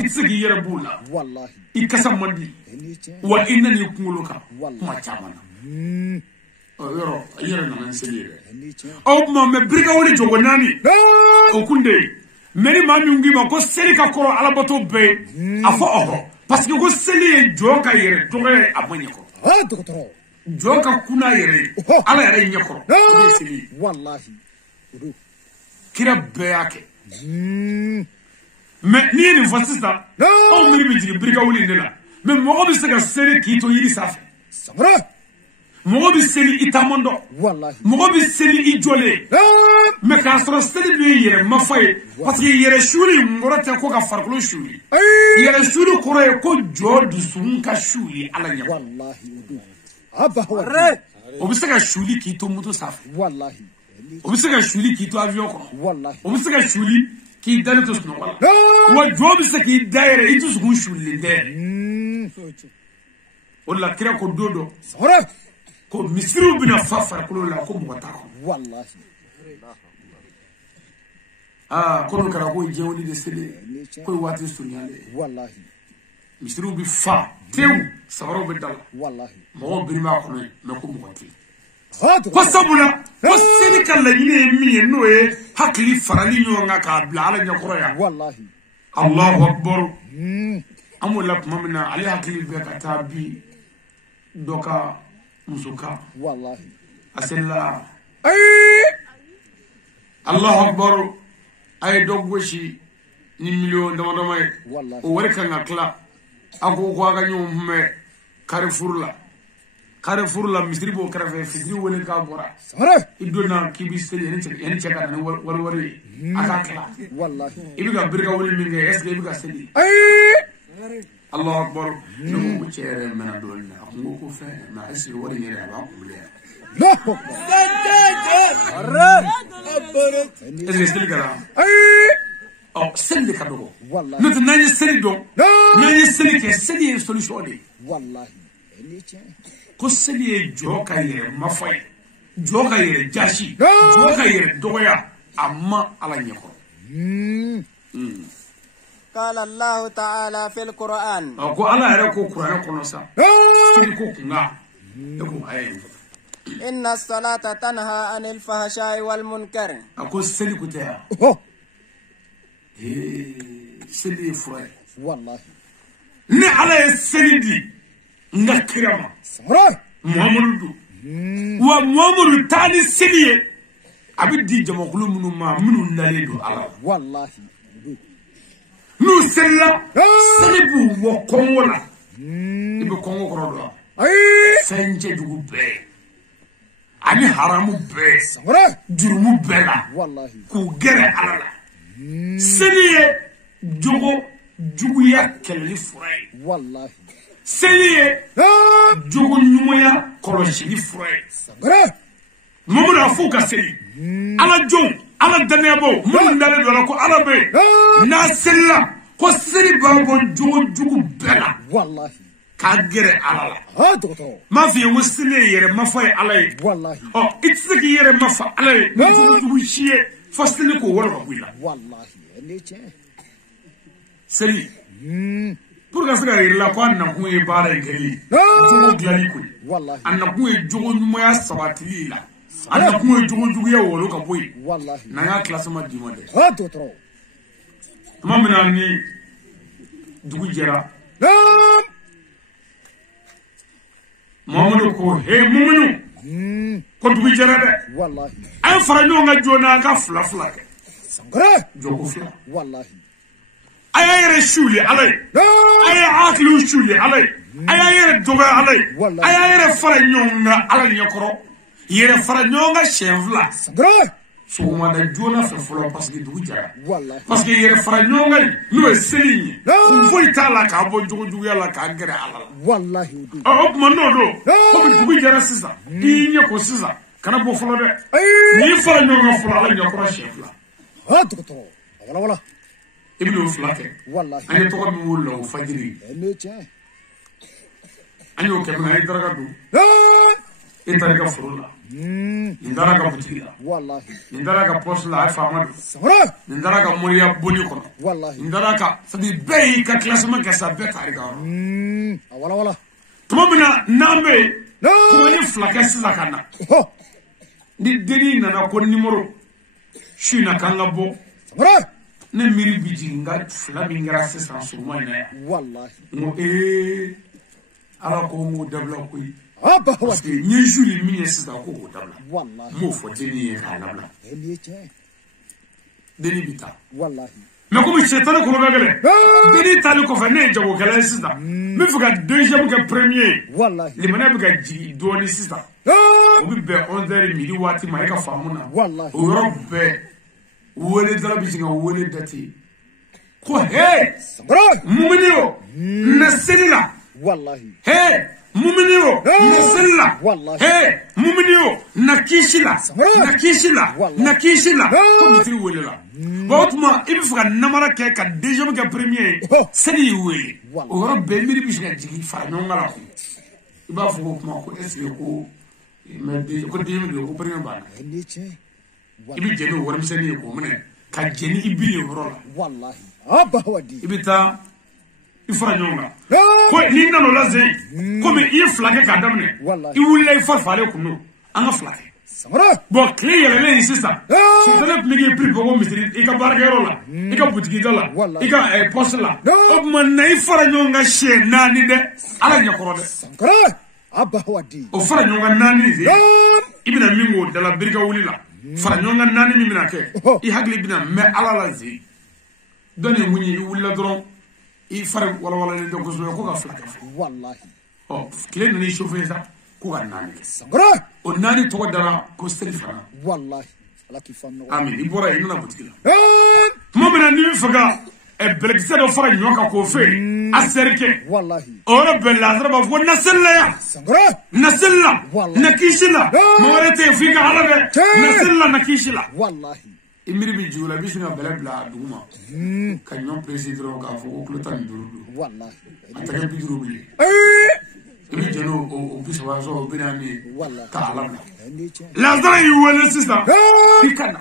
kitsigi yere bula wallahi ikasa mandi eliche wa inna ni kunguluka wallahi ma chamana yoro yere na nseli eliche o ma me briga woni jogo nani o kunde meri ma mi ngi ma ko seli ka koro alabato be afo oho parce que ko seli joka yere joka amanya ko docteur joka kuna yere ala yere nyakoro ko seli wallahi kira beyake mais ni ni fasista o mi bi jigi briga woni ndela mais mo bi se ga seli kito yiri safe mo bi seli itamondo wallahi mo bi seli ijole mais ka soro seli bi yere mafay parce que yere shuri ngorote ko ka farkulo shuri yere shuri ko re ko jodu sun ka shuri ala nya wallahi aba wadi o bi se ga shuri kito muto safe wallahi o bi se ga shuri kito avion ko wallahi o bi se ga shuri ki dale to sno wala wa jobi se ki daire itu su shuri de o la kira ko dodo ko misiru bina fafar ko la ko mo ta ko wallahi ko no kara ko jewni de sele ko wati sunyale wallahi misiru bi fa tew sabaro be dal wallahi mo bi ma ko no ko mo ti ko sabula ko seni kala yine mi no e hakli farali nyonga ka bla ala nyakoro ya wallahi Allahu akbar amula mamina ali hakli be ka tabi doka musuka wallahi asella Allahu akbar ay dogwoshi ni million dama wallahi o wari kan akla ako ko aga nyumme Carrefour la misri bo karafe fitri wole ka bora idona kibi seli en cheka na wari akakla wallahi ibiga birga wole minge eske ibiga seli Allahu akbar no mo chere mena dolna ko ko fe na esi wari yere ba ko le eske seli kara oh seli ka do wallahi no nani seli do nani seli ke seli solution de wallahi eliche ko seli joka yere mafay joka yere jashi joka yere doya amma ala nyako قال الله تعالى في القرآن ko ala yere ko Qur'an ko no sa ko kunga ko ayen إن الصلاة تنهى عن الفحشاء والمنكر ako seli ko ta seli furay wallahi ne ala ye seli di nga kirama Muhammadu wa Muhammadu tani seli ye abi di jamakulu munu ma munu nale do ala wallahi nu sella seli bu wo kongo la ibe kongo koro do fenje dugu be ani haramu be jurumu be la wallahi ku gere ala la seli ye jogo juguya kelli furai wallahi seli ye jogo nyumoya koloshili furai Mamadou afuka seli ala jom ala danebo mun ndale do ko ala be na sella ko seli babo jogo bela wallahi ka gere ala la ha docteur ma fi wusile yere ma fa ala yi wallahi oh itsiki yere ma fa ala yi mu shiye fasili ko wala ko ila wallahi ne che seli pour que ça ait la quoi na ku e bara ngeli jogo glali ko wallahi anna ku e jogo nyuma sabatili la anna ku e jogo ya wolo ka boy wallahi na ya classement di mode ha docteur mamina ni dugu jera Mamadou ko he mumunu ko dugu jera de wallahi ay fara no nga jona ka fla ke sangre jogo fla wallahi ayere shuli alay ay aklu shuli alay ayere doga alay ayere fara nyonga alay nyokoro yere fara nyonga chevla sangre so ma da jona fa flo parce que dugu jara wallahi parce que yere fara nyonga no eseli ku foita la ka bo jogo yalla ka gere ala wallahi udu o ma no do ko dugu jara sisa inye ko sisa kana bo flo de ni fara nyonga flo alay nyokoro chevla ha docteur wala ibnu flake wallahi ani to ko mi wolo fajiri ne che ani o kema ay daraga du intaraga furula indaraga butila wallahi indaraga posla ay famadu sangre indaraga moriya boni kono wallahi indaraga sabi bey ka classement ka sa beta riga wala tumabina nambe ko ni flake sisa kana ni deni nana ko numéro shina kanga bo sangre ne miri bijinga fla bingra sisa suma ina wallahi mo ala ko mo dabla ko aba parce que ni juri mi sisa ko ko dabla wallahi mo fo deni ka dabla ne che deni bita wallahi mais comme chetane ko gagale deni tali ko fa ne jago kala sisa mi fuka deuxième que premier wallahi limana bi ka jigi doni sisa o bi be 11h midi wati ma ka famuna wallahi o yoro be wole dara bi jinga wole dati ko he muminio na selila wallahi he muminio na selila wallahi he muminio na kishila na kishila ko mi tri wole la botuma ibi fuka namara ke ka deuxième ke premier seli wole o yoro be mi bi jinga jigi fa nyongala ko iba fu ko ma ko est ko mais ko deuxième ko premier ba ne che ibi jeni wara misani ko mune ka jeni ibiri worola wallahi aba wadi ibita ifara nyonga ko ni nano laze ko me i flake ka damne i wulla i farfale kunu anga flake sangre bo clé yele le insista si tele migi pri bo misri i ka barga rola i ka butiki dala i ka poste la o man nay fara nyonga she nani de ala nyakoro de sangre aba wadi o fara nyonga nani de ibina mingo dala birga wulila fara nyonga nani mi mina ke I hagli bina me ala la zi doni muni I wulla dron I fara wala ni do ko ko ga flaka wallahi oh clé ni chauffer ça ko ga nani sangre o nani to dara ko stelifana wallahi ala ki famno amin ibora ina na butila mo mina ni faga e belgse do fara nyoka ko fe aserke wallahi ora bella zara ba fo nasella ya sangre nasella wallahi nakishila mo rete figa alabe nasella nakishila wallahi imiri bi jula bi sina bela bla duma kanyon president ka fo ko klotan duru wallahi ataka bi duru bi ibi jeno o bi sawa so bi na ni ka alabla lazara yi wala sista ikana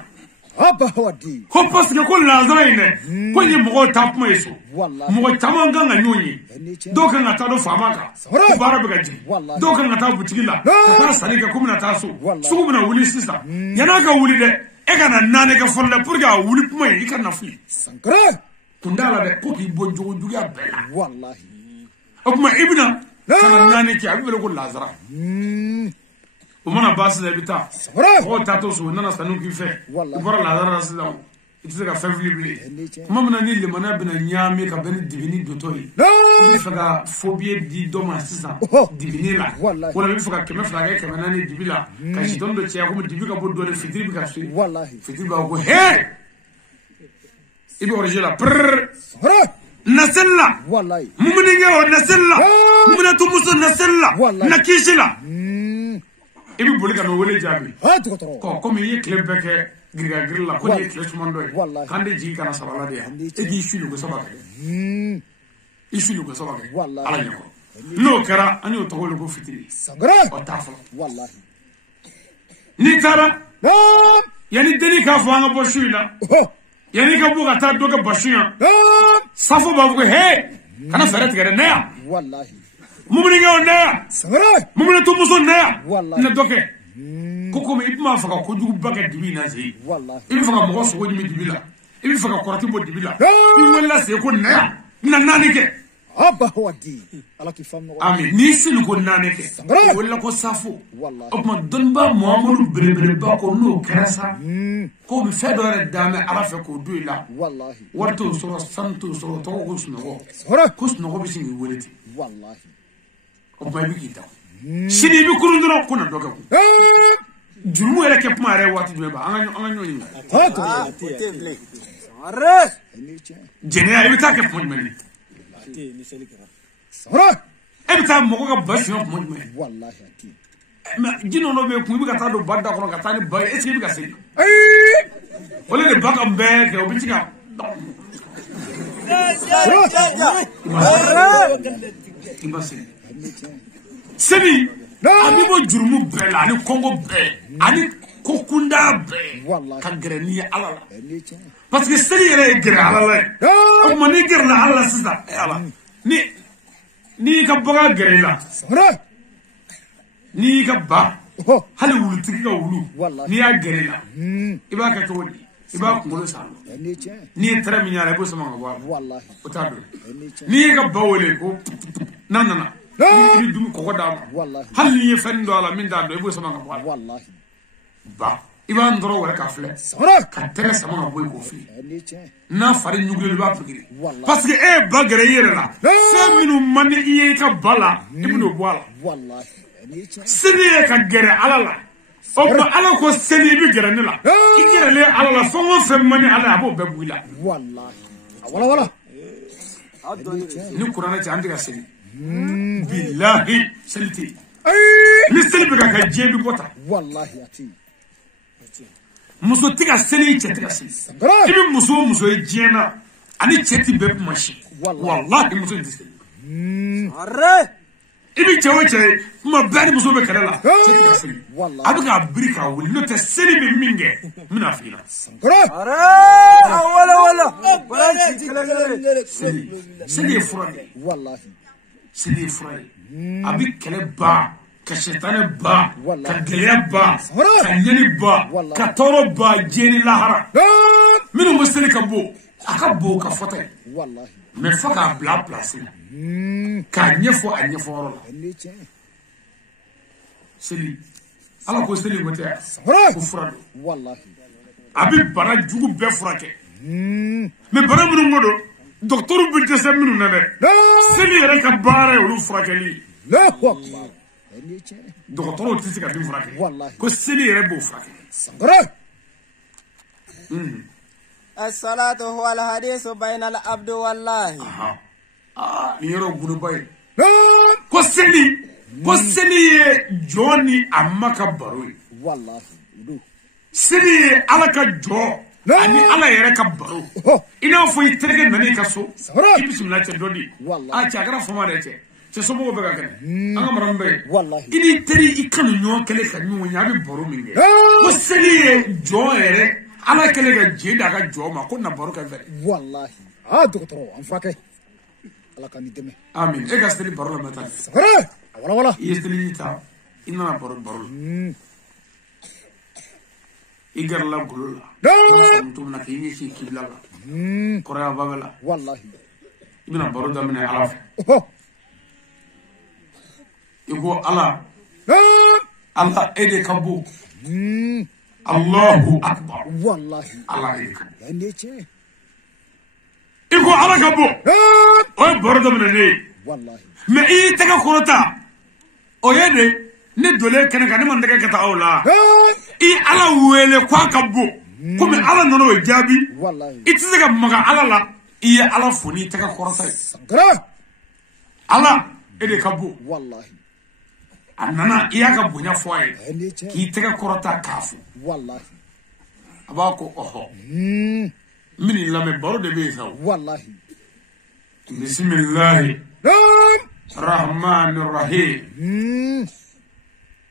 aba wadi ko parce que ko lazara ine ko ni mo tap mo yeso mo tamanga nga nyonyi do kan ata do famaka bara be gaji do kan ata butigila ta salika ko na taso su ko na wuli sista yana ga wuli de e kana nane ka fonda pour ga wuli puma yi kana fuli sangre kundala de ko ki bonjo juga bela wallahi أكما ابنا كان نانيكي أبي بلقول لازرا ومنا باس ده بتاع هو تاتوسو إننا سنو كيفه وبرا لازرا راسلام إتسكا فيفلي بلي ما منا نيل منا بنا نيامي كبني دبني دوتوي بيفكا فوبيا دي دوما سيسا دبني لا ولا بيفكا كم فلاجة كم ناني دبلا كاشيتون دو تيا كم دبيكا بود فيتري بكاشي فيتري باكو هي إبي أوريجيلا برر نسلا ممنيجو نسلا ممنا تومسو نسلا نكيشلا إبي بوليكا نوولي جابي كم يكلم بك غيرلا كل يكلم مندوي كاندي جي كنا سبالا ديا إجي يشيلو بسباك يشيلو بسباك على نيكو لو كرا أني أتقول لكم فتري أتعرف والله نتارا يعني دني كافوانا بوشينا يعني كابو غتا دوغا باشيا صافو بابو هي انا فرت غير نيا والله ممنيغو نيا ممن تومسو نيا والله ندوكي كوكو مي ما فكا كوجو باغا ديبينا زي والله il faka mo so wodi mi dibila il faka korati bo dibila ni wala se ko naya nananike aba wadi ala ki fam no amin ni silu ko nanike wala ko safo wallahi o donba muhammadu berebere ba ko no kerasa ko mi fedore dame arafe ko duila wallahi warto so santo so to ko sno ko sno ko bisi mi woleti wallahi o ba bi kita sini bi kurundro ko na doga ko jumu ele ke pare wati deba anga nyoni arre general bi ta ke pon mani ebita mogo ka bashi no mo me wallahi ati ma jino no be ku bi ka ta do badda ko ka ta ni ba e bi ka se wala de baka be ke obiti ka sebi ami bo jurumu be la ni kongo be ani kokunda be ka greni ala parce que sebi yere gere ala la o mo ni gere la ala sisa ala ni ka baga gere la ni ka ba hali wulu tiga wulu ni ya gere la iba ka to iba ngolo sa ni tra mi nyara bo sama ngwa wallahi o ta do ni ka ba wole ko nanana ni dum ko da hali ni fendo ala min da do bo sama ngwa wallahi ba iba ndoro wala ka fle ka tere sama ngwa ko fi na fari nyugule ba fikiri parce que e ba gere yere la se minu mani iye ka bala ibnu boala wallahi sini ka gere ala la o ko ala ko sini bi gere ni la igere le ala la fo won fe mani ala abo be buila wallahi wala ni qur'ana ci andi ga sini billahi salti ni selbi ka jebi bota wallahi ati muso tiga seli chetiga seli ibi muso ejena ani cheti be mashi wallahi muso ndise arre ibi chewe ma bari muso be kala chetiga seli abiga brika wuli no te seli be minge mina fina arre wala seli furani wallahi seli furani abi kele ba ka shetane ba ka geleya ba ka nyani ba ka toro ba jeni lahara minu museli ka bo aka bo ka fota wallahi me faka bla place ka nyefo anyefo ro seli ala ko seli gote ko furado wallahi abi bara jugu be furake me bara minu ngodo docteur bi de seminu na de seli re ka bare ulu furakeli la akbar docteur tisi ka bin furake ko seli yere bo furake sangara الصلاة هو الحديث بين العبد والله yero gunu bay ko seli joni amaka baro wallahi seli alaka jo ani ala yere ka baro ina fo iterege nani kaso bismillah te dodi a ci agara fo ma de te so bo be ga kan anga marambe wallahi ini teri ikanu nyo kele ka nyo nya bi baro minge ko seli jo yere ala kele ga jenda ga jo ma ko na baro ka vere wallahi docteur en fake ala kan deme amin e ga seli baro la mata wala yesteli ta inna baro igar la gulula tum na kini ci kibla la korea babala wallahi ibna baro da min ala يقول الله الله إيدي كبو الله أكبر والله الله إيدي يعني شيء يقول الله كبو أي برضه من اللي والله ما إيه تكا كورتا أويدي ندولة كنا كنا من تكا كتاولا إيه الله ويله كوا كبو كم الله نلو جابي والله إتسكا مغا الله لا إيه الله فني تكا كورتا سكرة الله إيدي كبو والله أننا إياك بنيا فوي يعني شيء كي تكا كورتا كافو والله أباكو أهو من الله مبارو دبيثو والله بسم الله الرحمن الرحيم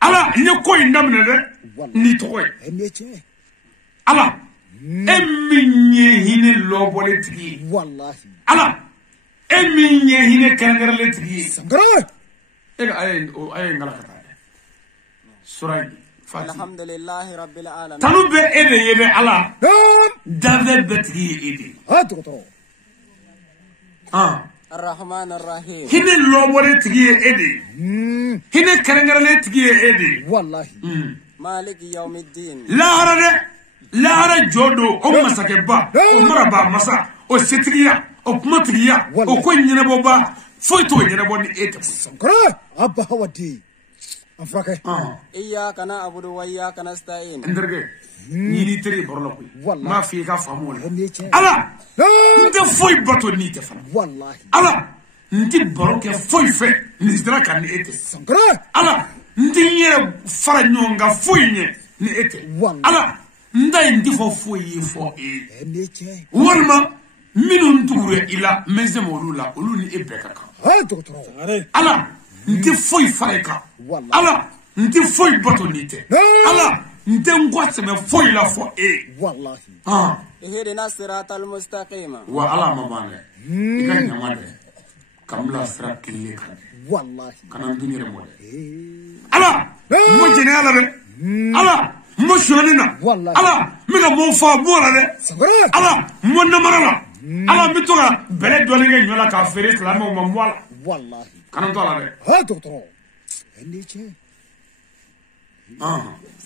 ala nye ko indamne de ni toy emeche ala eminye hine lobole tigi wallahi ala eminye hine kangarale tigi sangara ega ay ngala kata suray alhamdulillahi rabbil alamin tanu be ede yebe ala dave betigi ede adro الرحمن الرحيم هنا اللوبوري تجيه إدي هنا كرنجرلي تجيه إدي والله مالك يوم الدين لا هذا جودو أو مسكبا أو مربا مسا أو ستريا أو كمتريا أو كون ينبوبا فويتو ينبوني إيت سكرة أبا هودي أفرك إياك نعبد وإياك نستعين إندرجع نيني تري برلوكي ما في كافامول والله ألا نت فوي باتو نيت فن والله ألا نت بروك فوي في نزدرا كان إيت سكرة ألا نت فرنيونغا فوي ني إيت ألا نت فوي فو إيه والما منو تقول إلا مزمولولا أولوني إبكاكا هاي دكتور ألا نت فوي فايكا ألا نت فوي باتو نيت ألا نتنقص من فويلا فو إيه والله اهدنا الصراط المستقيم وعلى ما بانه كان يمانه كملا صراط كليك والله كان الدنيا رموله ألا مو جنالا به ألا مو شونينا ألا ميغا مو فا مولا ده ألا مو نمرلا ألا ميتوغا بلد دولينغا نيولا كافيري سلامه ومموالا والله كان نتولا ده ها دكتور اللي شيء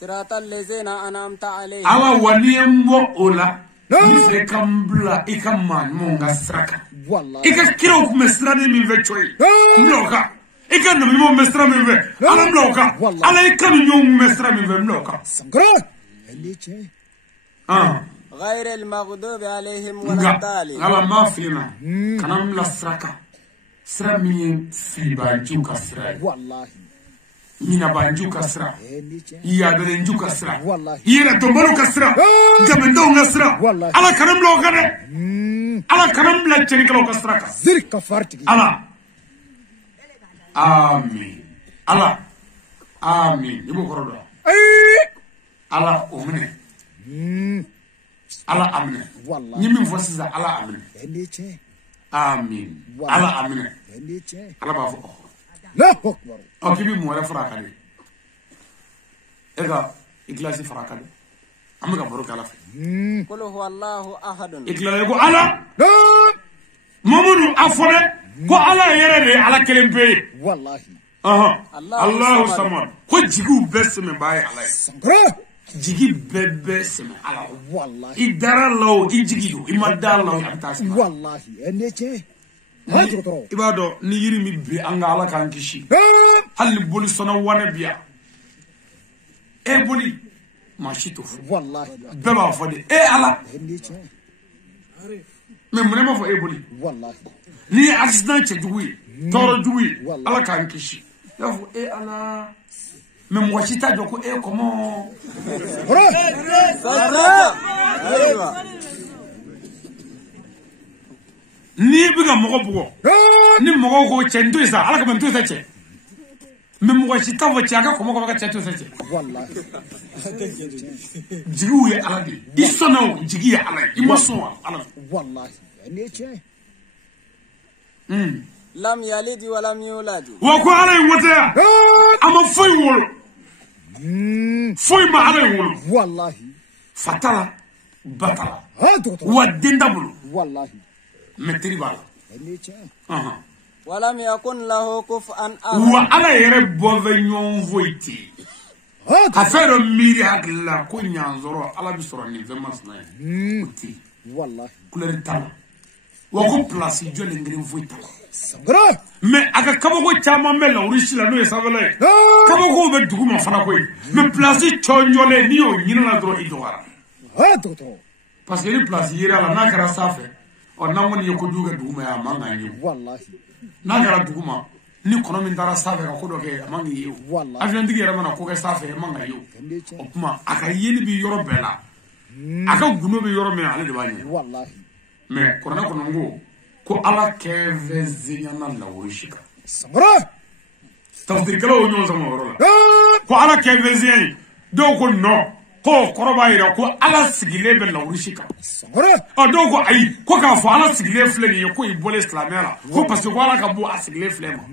صراط الذين أنعمت عليهم ألا ونيمو أولا نسكمبلا إكمان مونغا سراكا والله إكا كيروك مسراني من فيتشوي ملوكا إكا نميمو مسرا من في ألا ملوكا ألا إكا نيوم مسرا من في ملوكا سنقرأ اللي شيء غير المغضوب عليهم ولا الضالين ألا ما فينا كنام لا سراكا سرامي في بانجوكا سراي والله mina banju kasra iya dare nju kasra wallahi yira dombalo kasra jamendo ngasra ala kanam lo kade ala kanam la cheri kalo kasra ka zir kafarti ala amin ala amin ibo korodo ala omne ala amne wallahi nyimi mfosiza ala amne eliche amin ala amne eliche ala ba fo لا أكبر أكيد مولا فراكني إذا إكلاسي فراكني أما كبروك على في قل هو الله أحد إكلا يقول على ممر أفضل قو على يرد على كلام بي والله الله سمع هو جيجو بس من باي على سنقرأ جيجي بس من على والله إدارة الله إنجيجو إما دار الله يبتاس والله أنيتي ibado ni yiri mi bi anga ala kan kishi hal boli sono wana biya e boli ma shito wallahi be ba fo de e ala me mun ma fo e boli wallahi ni accident che duwi toro duwi ala kan kishi ya fo e ala me mo shita joko e komo aywa ni biga mogo bugo ni mogo ko chendo isa ala ka mtu sache me mogo shita vo chaka komo ko ka chendo sache wallahi jigu ya ala di isono jigi ya ala imoso ala wallahi anيتي lam yalid wa lam yulad wa ko ala wota ama foy wolo foy ma ala wolo wallahi fatala batala هادو wa dindabulu والله metri bala anيتي ولم يكن له كفءا أحد وعلى يربو فينيون فويتي أفر ميري هكلا كون ينظروا على بسرعة نفهم سناي وتي والله كل رتالا وكو بلاسي جو لنجرين فويتا سمرا mais aka kabako chama mela urishi la no esavale kabako be duguma fana koy mais place chonjole ni o nyina la dro idora docteur parce que les place yira la nakara safe on na woni ko duga duguma ya manga ni wallahi nakara duguma ni kono min dara safe ko do ke manga yi wallahi avion digi yara mana ko ke safe manga yi o kuma aka yeli bi yoro bela aka guno bi yoro me ale de bani wallahi mais kono ngo ko ala keve zinyana la urishika samra tafsir kala o nyon sama worola ko ala keve zinyani do ko no ko koroba ira ko ala sigile be la urishika samra o do ko ay ko ka fo ala sigile fleni ko ibole islamela ko parce que ala ka bo asigile flema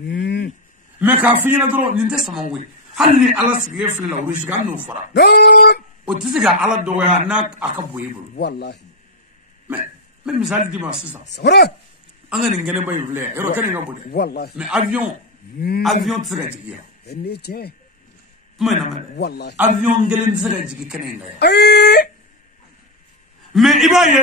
me ka fiina dro ninte sama wi halli ala sigile fleni la urishika no fora o tisiga ala do ya na aka boyebul wallahi mais même misali di ma sisa samra anga ngene bay vle ero kan nga bodé wallahi mais avion tsega jigi ene tie mana wallahi avion ngelen tsega jigi kan nga mais ibaye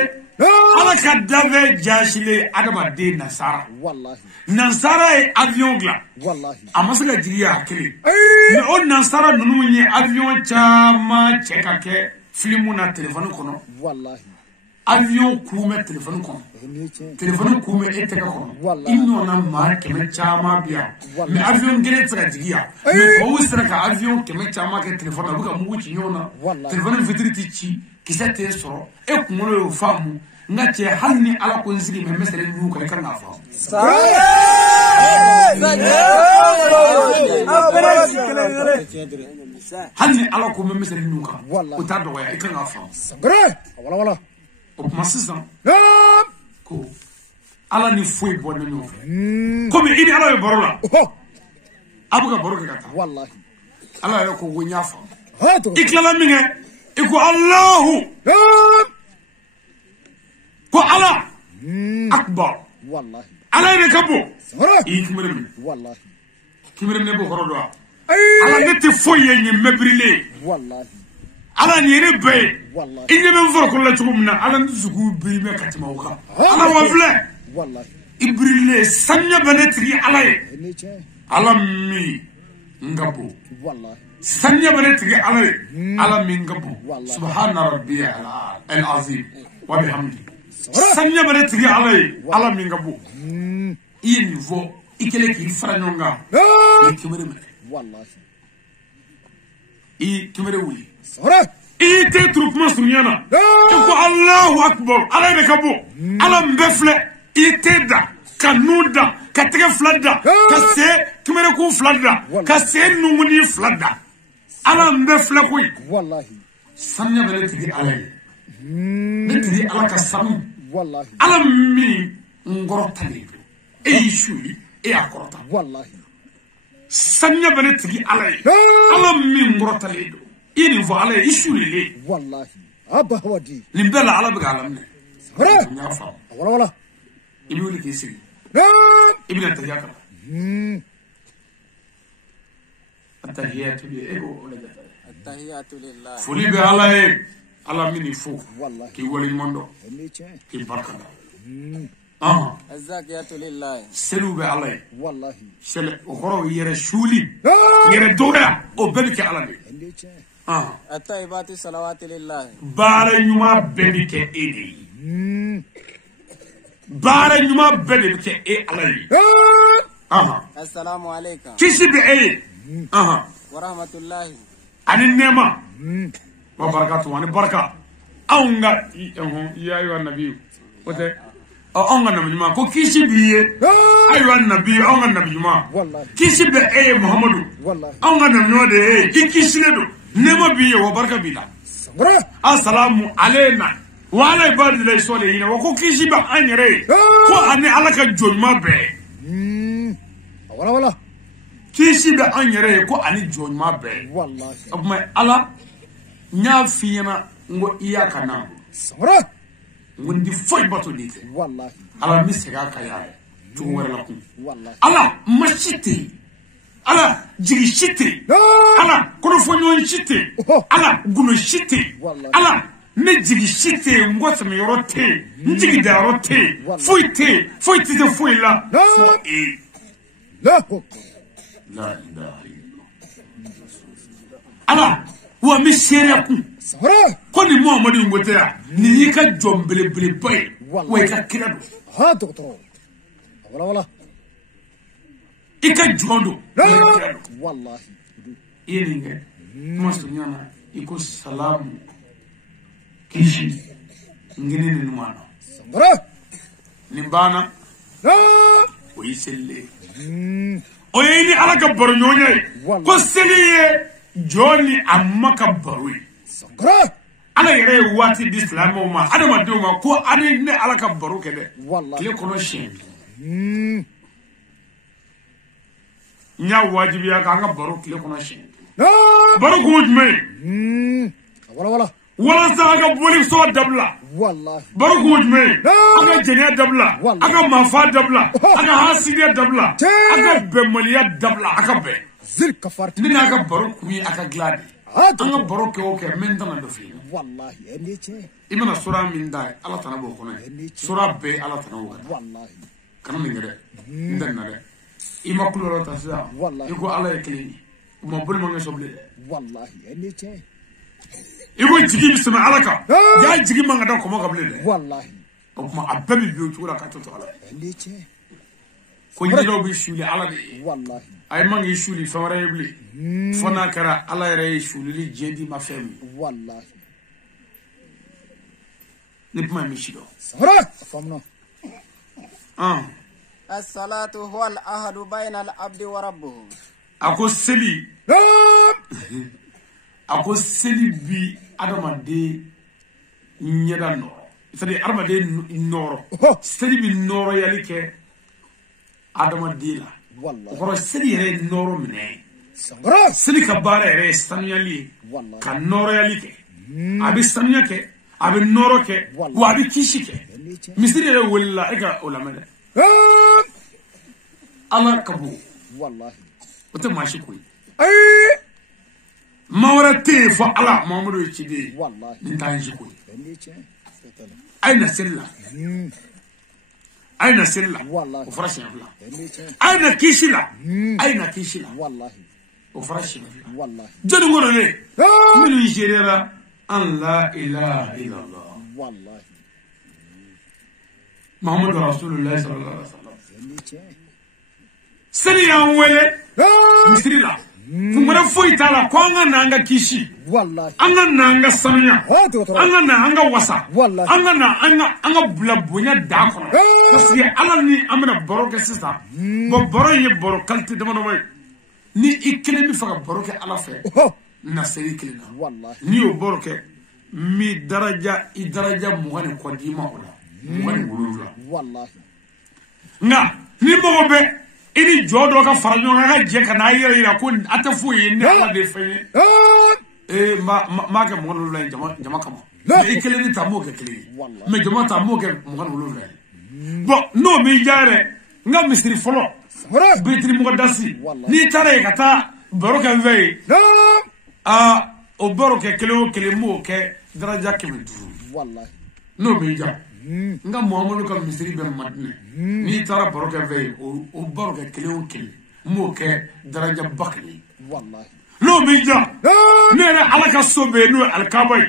ala ka dave jashile adama de nasara wallahi nasara e avion gla wallahi amasga jigi ya kele mais on nasara nunu nye avion chama cheka ke filmu na téléphone kono wallahi avion kume téléphone kono téléphone kume ete ka kono inyo na ma keme chama bia mais avion gere tsaka jigia mais o usra ka avion keme chama ke téléphone abuka mu wuci nyona téléphone vitriti chi kisate soro e kumono yo famu ngache halni ala ko nzigi me mesere nyu ko kan na famu halni ala ko me mesere nyu ka o ta do ya e kan na famu sangre wala o masisan ko ala ni foi bo na nyofa comme ini ala yo borola abuka boroka kata wallahi ala yo ko wonya fa hato iklala minge iko allah ko ala akbar wallahi ala ne kabo sangre ikimere wallahi kimere ne bo horodo ala ne te foi yenye mebrile wallahi ala ni ne be wallahi inye ben for ko la tugumna ala nzugu bi me katima wuka ala wafle wallahi ibrile sanya banetri ala ye ene tie ala mi ngabo wallahi sanya banetri ala ye ala mi ngabo subhana rabbiyal azim wa bihamdi sanya banetri ala ye ala mi ngabo il vo ikele ki faranyonga ikimere wallahi ikimere wuli sangre ite troupement sunyana ko Allahu akbar ala be kabo ala mbefle ite da kanuda katege flada kase kimere ku flada kase numuni flada ala mbefle ko wallahi sanya bele tigi ala ne tigi ala ka samu wallahi ala mi ngorotale e yishuli e akorota wallahi sanya bele tigi ala mi ngorotale do ini vo ala ishuli wallahi abba wadi limbela ala biga alamne sangre nyafa wala ibuli kisi ibn tajaka atahiyatu li ego التحيات لله fuli be ala mini fo wallahi ki wali mondo ene tie ki barka الزاكية لله selu be ala wallahi sele o horo yere shuli yere doya o bebi ke ala de ene tie الطيبات صلوات لله bara nyuma bebi ke ede bara nyuma bebi ke e ala السلام عليكم kisi be e ورحمة الله ani nema wa barakatu ani baraka aunga ya ayu nabi wote aunga nabi ma ko kisi biye ayu nabi aunga nabi ma wallahi kisi be e muhammadu wallahi aunga nabi no de kisi le do nema biye wa baraka bila sangre assalamu alayna wa ala ibadillahi solihin wa ko kisi ba anyere ko ani alaka jolma be wala kisi be anyere ko ani jolma be wallahi abma ala nya fiyana ngo iya kana sangre ngundi foy bato dite wallahi ala misega kaya cogo wɛrɛ la kun ala ma si tɛ yen ala jigi si tɛ yen ala kɔrɔfɔɲɔgɔn si tɛ yen ala gundo si tɛ yen ala ne jigi si tɛ yen n ko tɛmɛyɔrɔ tɛ yen n jigi dayɔrɔ tɛ yen foyi tɛ yen foyi tɛ se foyi la fo e. ala wa n bɛ seereya kun ko nin muhamadu in ko tɛ yan nin y'i ka jɔn belebeleba ye wa i ka kira don i ka jɔn don i ye nin kɛ kuma surunya na i ko salamu kisi ngini ni ɲuman na nin banna o y'i selilen ye o ye ni ala ka baro ɲɔgɔnya ye ko seli ye jɔn ni a ma ka baro ye ala yɛrɛ ye waati di silamɛw ma adamadenw ma ko ani ne ala ka baro kɛ dɛ tile kɔnɔ siɲɛ n y'a wajibiya k'an ka baro tile kɔnɔ siɲɛ baro kun ye jumɛn ye walasa an ka boli sɔn dabila baro kun ye jumɛn ye an ka jɛnɛya dabila an ka maafa dabila an ka hasidiya dabila an ka bɛnbaliya dabila a ka bɛn ne n'a ka baro kun ye a ka dilan de an ka baro kɛ o kɛ n bɛ n tana dɔ f'i ye i mana sura min da ye ala tana b'o kɔnɔ ye sura bɛɛ ala tana b'o kɔnɔ kana nin kɛ dɛ n tɛ nin na dɛ i ma kulo dɔ ta sisan i ko ala ye kelen ye u ma boli ma ŋɛ sɔn bilen dɛ i ko jigi bɛ sɛmɛ ala kan jaa jigi man ka da kɔmɔ kan bilen dɛ o tuma a bɛɛ bɛ bi o cogo la ka to ala ko ɲɛdaw bɛ suli ala de ye a ye man k'i suli fɛn wɛrɛ ye bilen fo n'a kɛra ala yɛrɛ ye sulili diɲɛ di ma fɛn min ni kuma in bɛ si dɔn الصلاة هو العهد بين العبد وربه ako seli bi adamaden ɲɛda nɔrɔ c'est-à-dire adamaden nɔrɔ seli bi nɔrɔyali kɛ adamaden la o kɔrɔ seli yɛrɛ ye nɔrɔ minɛ seli ka baara yɛrɛ ye sanuyali ye ka nɔrɔyali kɛ a bɛ sanuya kɛ a bɛ nɔrɔ kɛ wa a bɛ kisi kɛ misiri yɛrɛ welela e ka o lamɛn dɛ ala ka bon o tɛ maa si ko ye maa wɛrɛ tɛ yen fɔ ala mamadu ye ciden ye nin t'an si ko ye a ye na seli la a ye na seli la o fɔra siɲɛ fila a ye na kisi la a ye na kisi la o fɔra siɲɛ fila jɔnni ko dɔ ye minnu serera an la ilaha illallah muhammadu rasulullah sallallahu alaihi wasallam seli y'an wele misiri la kun wɛrɛ foyi t'a la ko an ka na an ka kisi an ka na an ka sanuya an ka na an ka wasa an ka na an ka bila bonya da kɔnɔ parce que ala ni an bɛna baro kɛ sisan bon baro in ye baro qualité damadama ye ni i kelen bɛ fɛ ka baro kɛ ala fɛ na seli kelen na n'i y'o baro kɛ n bɛ daraja i daraja 20 ni kɔ d'i ma o la 27 nka ni mɔgɔ bɛ i ni jɔ dɔ ka fara ɲɔgɔn kan ka jɛ ka n'a yɛrɛ yira ko a tɛ foyi ye ni ala de ye fɛn ye m'a kɛ 27 ye jama kama mais i kelen ni ta m'o kɛ kelen ye mais jama ta m'o kɛ 27 ye bon n'o m'i diya yɛrɛ n ka misiri fɔlɔ bitiri mɔgɔ dasi n'i taara yen ka taa baro kɛ n fɛ ye o baro kɛ kelen o kelen n b'o kɛ daraja 500 n'o m'i diya n ka muhamadu ka misiri bɛ madinɛ n'i taara baro kɛ fɛ yen o baro kɛ kelen o kelen n b'o kɛ daraja 1000 n'o b'i diya ne yɛrɛ ala ka so bɛ yen n'o ye alikaba ye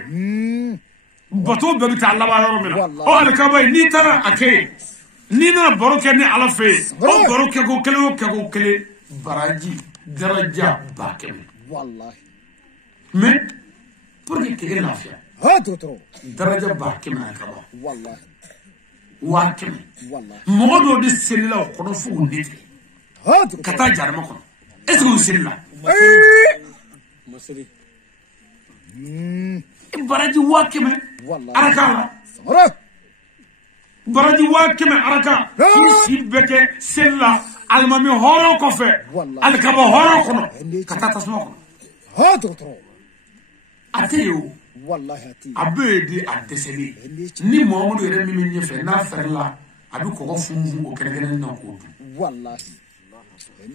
bato bɛɛ bɛ taa laban yɔrɔ min na o alikaba ye n'i taara a kɛ yen n'i nana baro kɛ ni ala fɛ yen o baro kɛ ko kelen o kɛ ko kelen baraji daraja 100 mais pour que kelen lafiya daraja 100 alikaba 100 mɔgɔ dɔw de selila o kɔnɔ fo k'u nege ka taa jarama kɔnɔ est ce que u selila baraji 100 araka la baraji 100 araka k'i si bɛɛ kɛ selila alimami hɔrɔn kɔfɛ alikaba hɔrɔn kɔnɔ ka taa tasuma kɔnɔ a tɛ yen o a bɛɛ ye di a dɛsɛlen ni muhamadu yɛrɛ min bɛ ɲɛfɛ n'a fɛrɛla abi ko funfu o kene na ko du wallahi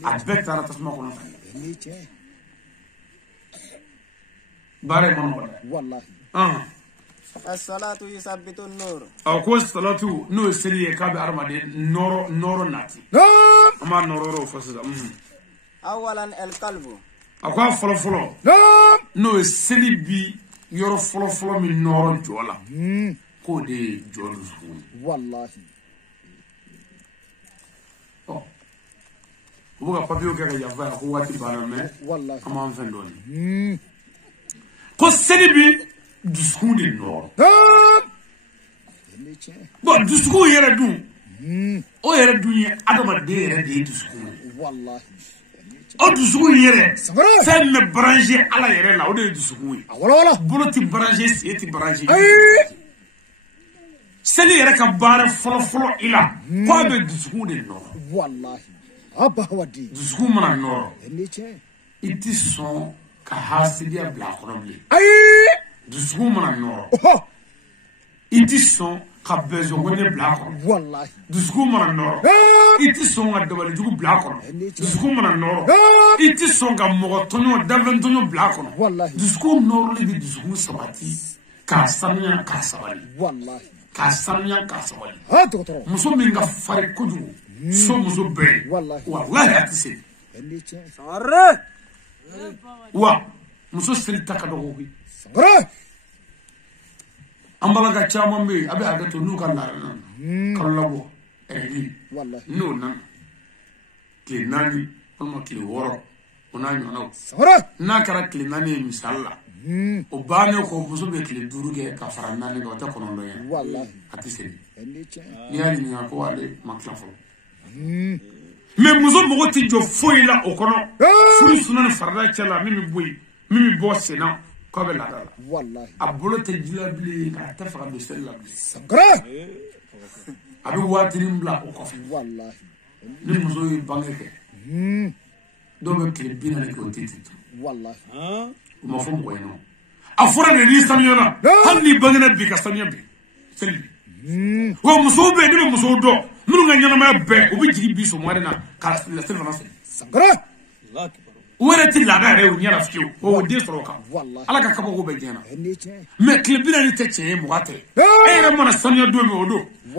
abeta ra tasma ko na ni che bare mon wallahi الصلاة يثبت النور أو الصلاة نو سرية كابي أرمادي نورو ناتي أما نورو فسد أولا القلب أكو فلو نو سري بي يورو فلو من نورو جولا كودي جولو والله وبقى بابيو كذا يفعل هو واتي بارامه والله أما أنفندوني كو سري بي دسكون النور bon dusku yere du o yere du ni adama de yere de dusku wallahi o dusku yere fem me brancher ala yere la o de dusku wala bolo ti brancher seti brancher seli yere ka bara folo ila ko be dusku de no wallahi aba wadi dusku mana no ni che iti son ka hasidia bla konoble dusku mana no iti son ka bezo wone bla ko wallahi dusku mana no iti son ga dabali jugu bla ko dusku mana no iti son ga mogo tonyo daventonyo bla ko wallahi dusku no le dusku sabati ka samya ka sabali wallahi ka samya ka sabali ha doktor muso min ga fare kuju so muso be wallahi atise ni che سارة wa muso sel takadogo bi sangre ambala ga chama mbe abe agato nu kan la kallabo eri wallahi no nan ke nani on ke woro ona nyona sangre na kara ke nani misalla o bane ko buso be ke duru ke ka fara nani ga ta kono do ya wallahi atise ni che ni ani ni ko ale maklafo mais muso mogo ti jo foila o kono furu sunan farda chala mimi boy mimi bosse na ko be la dala wallahi abolo te jilabli ka ta fa be sella sangre abi watirim bla o ko wallahi ni muso yi bange ke do be kle bina ni ko tititu wallahi ma fo mo yeno afura de ni samyona hanni bangena bi ka samya bi selbi wo muso be ni muso do munu nga nyana ma be obi jigi bi so mo na ka la selva na sangre wala ti la ga re o nyala fiu o de so ka wallahi ala ka kabo go be jena ni che me kle bina ni te che mo ate e re mo na samya do me odo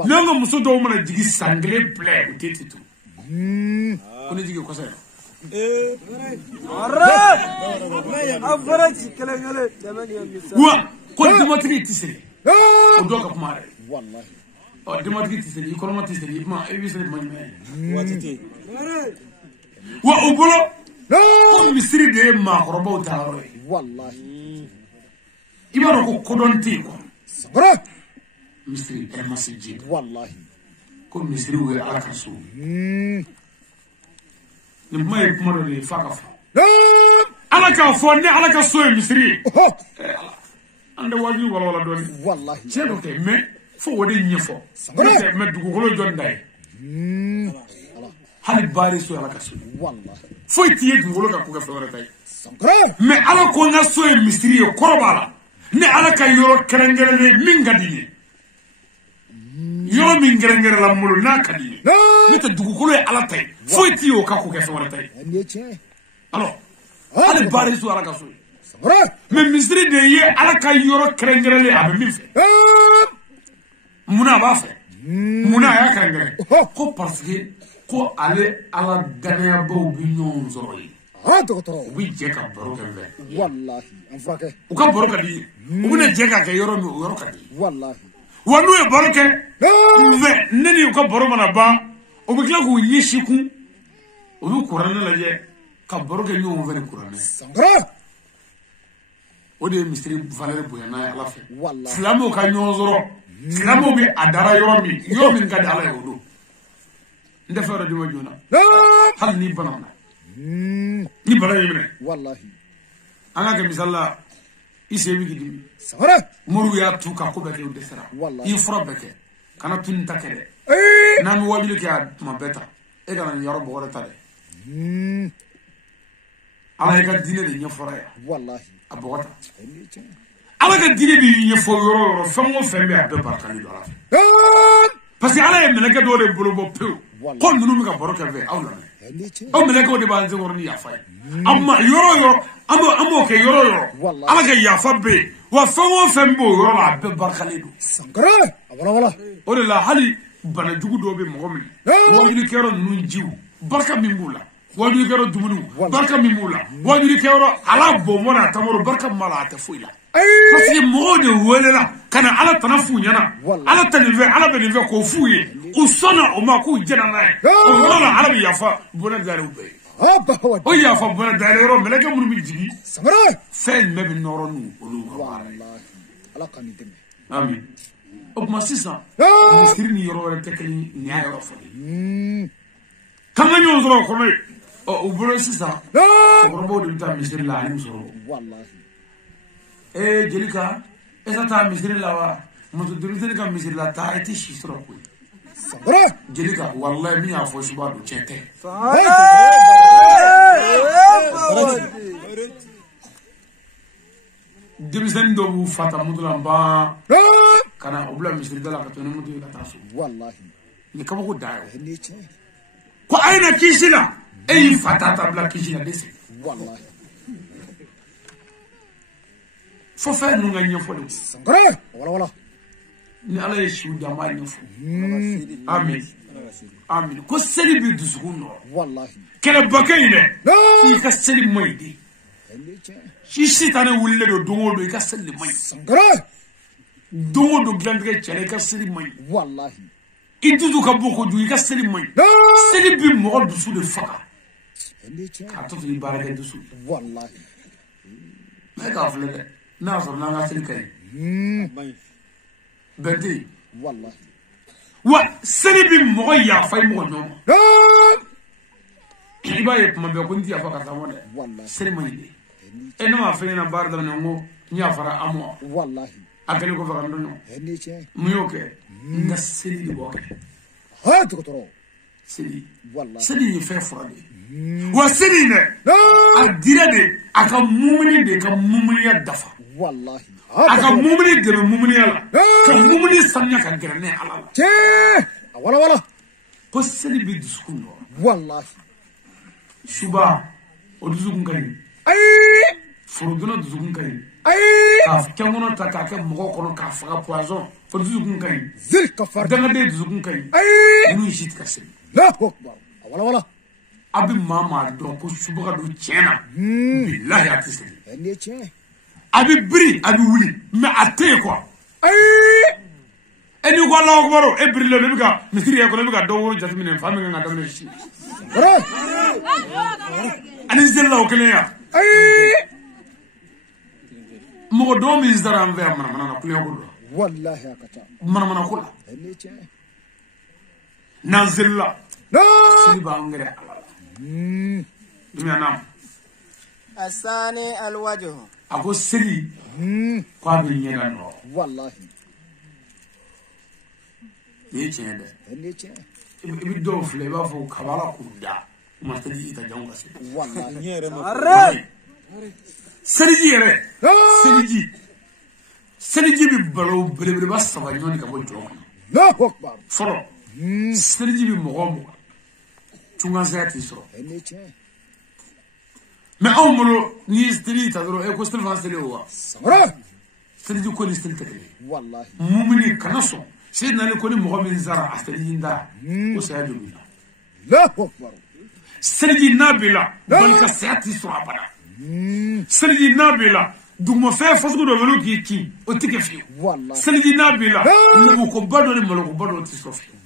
nanga muso do mo na jigi sangle ple o tititu ko ni jigi ko sa wa ko dematri ti se o do ka kumare wallahi o dematri ti se ni ko ma ti se ni ma e bi se ma ni واتتي wa o bolo ko misiri de ma korobo ta ro wallahi ibaro ko kodonti ko sangre misiri e masiji wallahi ko misiri we ala ka so ni mai kuma do ni fa ka fa ala ka fo ni ala ka so misiri ande waji wala do ni wallahi je do ke me fo wodi nyefo sangre me dugu ko jon dai hali bari so ala ka so wallahi fo tiye dugu ka ko ga fa wala tay sangre me ala ko nga so misiri e korobala ne ala ka yoro kerengere min gadi yoro min gerengere la mulu na kadi ni ta dugu ko ala tay fo tiyo ka ko ga fa wala tay ni che alors hali bari so ala ka so sangre me misiri de ye ala ka yoro kerengere le abe min fe muna ba fe muna ya kerengere ko parce que ko ale ala danaya bo bi nyon zoro yi ha doktor bi je ka baro ke be wallahi en frake u ka baro ka di u ne je ka ke yoro ka di wallahi wanu e baro ke ve neni u ka baro mana ba o bi kla ko yishiku o bi qur'an la je ka baro ke nyon ve qur'an sangre o de misri valeur bo yana ala fe wallahi flamo ka nyon zoro flamo bi adara yoro mi ka di ala yodo ndefero di ma jona hal ni banana ni bala yimene wallahi anga ke misalla isebi gidi sangre moru ya tu ka ko be ke desera wallahi i fro be ke kana tun takere na mi wabile ke ma beta e kana yaro bo ta de ala ka dine de nyefora ya wallahi abota ni che ala ka dine bi nyefo yoro famo fembe abe barkali do ala parce que ala ye meleke dɔ de bolo bɔ pewu ko ninnu bɛ ka baro kɛ fɛ aw lamɛn aw meleke de b'an senkɔrɔ ni yafa ye amma yɔrɔ yɔrɔ an b'o kɛ yɔrɔ yɔrɔ ala ka yafa bɛ yen wa fɛn o fɛn b'o yɔrɔ la a bɛɛ barikalen don sankara wala o de la hali bana jugu dɔw bɛ mɔgɔ min wajulikɛyɔrɔ ninnu jiw barika min b'u la wajulikɛyɔrɔ dumuniw barika min b'u la wajulikɛyɔrɔ ala bɔnbɔn n'a tamaro barika min b'a la a tɛ foyi la parce que mɔgɔw de welela ka na ala tana f'u ɲɛna ala tɛ nin fɛ ala bɛ nin fɛ k'o f'u ye u sɔnna o ma k'u jɛna n'a ye o yɔrɔ la ala bɛ yafa bonɛ dayɛlɛ u bɛɛ ye o yafa bonɛ dayɛlɛ yɔrɔ mɛlɛkɛ minnu bɛ jigin fɛn jumɛn bɛ nɔrɔ n'u olu ka baara ye ala ka nin dɛmɛ amin o tuma sisan misiri ni yɔrɔ wɛrɛ tɛ kelen nin y'a yɔrɔ fɔ ye k'an ka ɲɔgɔn sɔrɔ o kɔnɔ ye u bolo sisan cɛkɔrɔbaw de bɛ taa misiri la ani musokɔrɔbaw Jelika esa taa misiri la wa muso denmisɛnnin ka misiri la taa i tɛ si sɔrɔ koyi Jelika wallahi min y'a fɔ suba don tiɲɛ tɛ denmisɛnnin dɔw b'u fata moto la ban ka na u bila misiri da la ka to ni moto ye ka taa so ni kabako da ye ko a ye na kisi la e y'i fa ta bila kisi la dese fo fɛn ninnu ka ɲɛfɔli wala ni ala ye siw di an b'a ɲɛfɔ amin amin ko seli bɛ dusukun nɔ kɛlɛbakɛ in dɛ i ka seli man ɲi de si sitanɛ wulilen don don o don i ka seli de man ɲi don o don dilantigɛ cɛla i ka seli man ɲi i dusu ka bɔ kojugu i ka seli man ɲi seli bɛ mɔgɔ dusu de faga k'a to i baarakɛ dusu mɛ k'a filɛ dɛ n'a sɔrɔ n'an ka seli ka ɲi bɛn tɛ yen wa seli bɛ mɔgɔ yafa i mɔgɔ ɲɔgɔn ma i b'a ye tuma bɛɛ ko n tɛ yafa ka taa mɔ dɛ seli man ɲi de ne m'a fɛ ɲɛna baara daminɛ n ko n yafara a ma a kɛlen kɔfɛ ka n dɔn ɲɔgɔn mun y'o kɛ n ka seli de b'o kɛ seli ye fɛn fura de ye wa seli in dɛ a dira de a ka mumuni de ka mumuniya dafa a ka mumuni dɛmɛ mumuniya la ka mumuni sanuya ka gɛrɛ ne ala la wala ko seli bɛ dusukun nɔ suba o dusukun ka ɲi forodonna dusukun ka ɲi ka kɛn kɔnɔ ta k'a kɛ mɔgɔ kɔnɔ k'a faga poison o dusukun ka ɲi dangaden dusukun ka ɲi n'u si tɛ ka seli wala a bɛ maa dɔn ko subaga don tiɲɛ na bilahi a tɛ seli a bɛ biri a bɛ wuli mɛ a tɛ yen kuwa e n'i ko Alahu akibaru e birilen don i bɛ ka misiri yɛ kɔnɔ i bɛ ka dɔ wolo jateminɛ fa min kan ka daminɛ si ani selila o kelen ya mɔgɔ dɔw min sara an fɛ yan manamana na kulonkɛ ko dɔ manamana ko la n'an selila seli b'an gɛrɛ ala la dumiya naam الثاني الوجه a ko seli ko a bɛ ɲɛda nɔ ni ye tiɲɛ dɛ i bɛ dɔw filɛ i b'a fɔ kabala k'u da u ma seli i ta janw ka seli seliji yɛrɛ seliji bɛ balo belebeleba saba ɲɔgɔn ka bɔ jɔ kɔnɔ fɔlɔ seliji bɛ mɔgɔ mɔgɔ tungasaya t'i sɔrɔ mɛ anw bolo n'i ye seli ta dɔrɔn e ko seli fana seli o wa seliji ko ni seli tɛ kelen mumini kana sɔn seli nali ko ni mɔgɔ min sara a seliji da ko saya jɔ b'i la seliji n'a b'i la balika saya t'i sɔrɔ abada seliji n'a b'i la dugumafɛn fasugu dɔ bɛ k'i kin o tɛ kɛ fiyewu seliji n'a b'i la lebukoba dɔ ni malokoba dɔ tɛ sɔrɔ fiyewu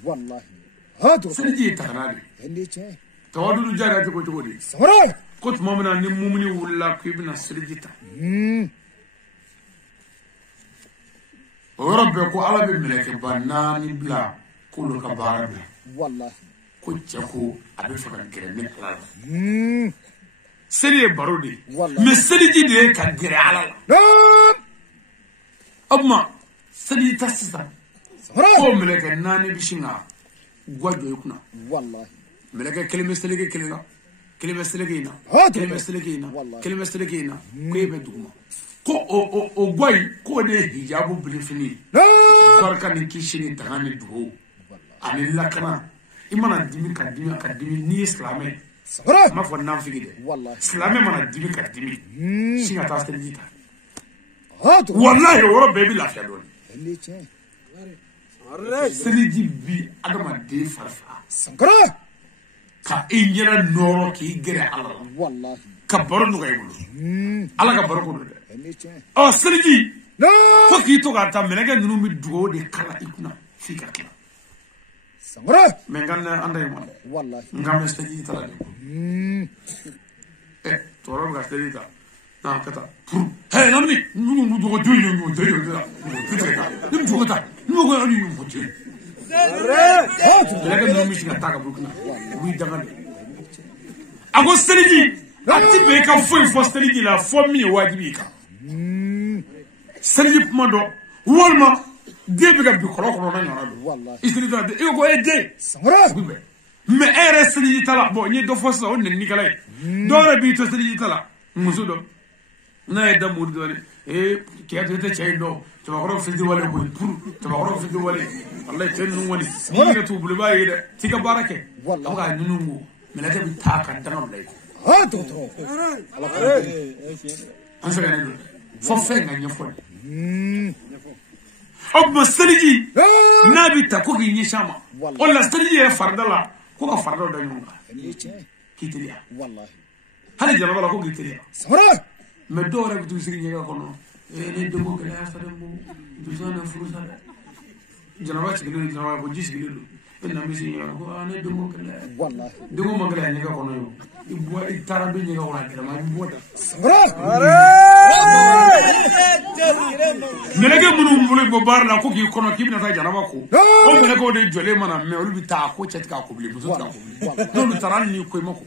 seliji ye tagana de tawadudu jara tɛ ko cogo di ko tuma min na ni mumuni wulila ko i bɛna seliji ta o yɔrɔ bɛɛ ko ala bɛ mɛlɛkɛba 4 bila k'olu ka baara bila ko cɛ ko a bɛ fɛ ka gɛrɛ ne ala la seli ye baro de ye mɛ seliji de ye ka gɛrɛ ala la o tuma seliji ta sisan k'o mɛlɛkɛ 4 bɛ sin ka ga jɔ i kunna mɛlɛkɛ kelen bɛ seleke kelen na kelen bɛ seleke in na kelen bɛ seleke in na kelen bɛ seleke in na ko e bɛ duguma ko o ga in k'o de ye hijabu bilifini ye barika ni kisi ni tanga ni dugawu ani lakana imana dimi kadimi ni islamé ma fo nan figi de islamé mana dimi kadimi singa ta seliji ta wallahi woro bebi lafiya don seliji bi adama de farfa sankara ka injera noro ki gere Allah wallahi ka baro no gaybu Allah ka baro ko de oh seliji fo ki to ga ta menega nunu mi duo de kala ikuna fika kala sankara men ganna anday mo wallahi ngam seliji tala toro ga seliji ta na kata hey namni nunu duo do yo do yo nim duo ta nunu go ani yo fote Lagi nung misi ngata ka bukna, wi jangan. Ako seliji, ati beka foi fo seliji la fo mi wajibi ka. Seliji pumado, walma debe ka bi kolo na nyara do. Isili ta de e go ede. Samara. Me ere seliji tala bo ni do fo so on ni kala. Do re bi to seliji tala. Musudo. Na e da murdo ne. Ki ate te chay do. Tabakoro fidi wale ko pur. Tabakoro fidi wale. Allah tenu wali ni to bulba yida tika barake wallahi nunungu melaka bitaka ndana lay to ansa gane fo fenga nyefo obma seliji nabi ta ko gi nyama wala seliji e fardala ko ka fardo da nyunga kitiriya wallahi hali jalaba ko kitiriya samara me dore bitu sigi nyega kono ne demo kala farambo duzana furusa janaba sigilo janaba ko jisigilo ina misi ko ane demo kala wallahi demo magala nyega kono yo ibo itarabe nyega wala kala ma boda melege munu mulu bo barla ko ki kono kibna ta janaba ko o melege o de jole mana me olu bita ko chetka ko bli buzo ta ko no lu taran ni ko mako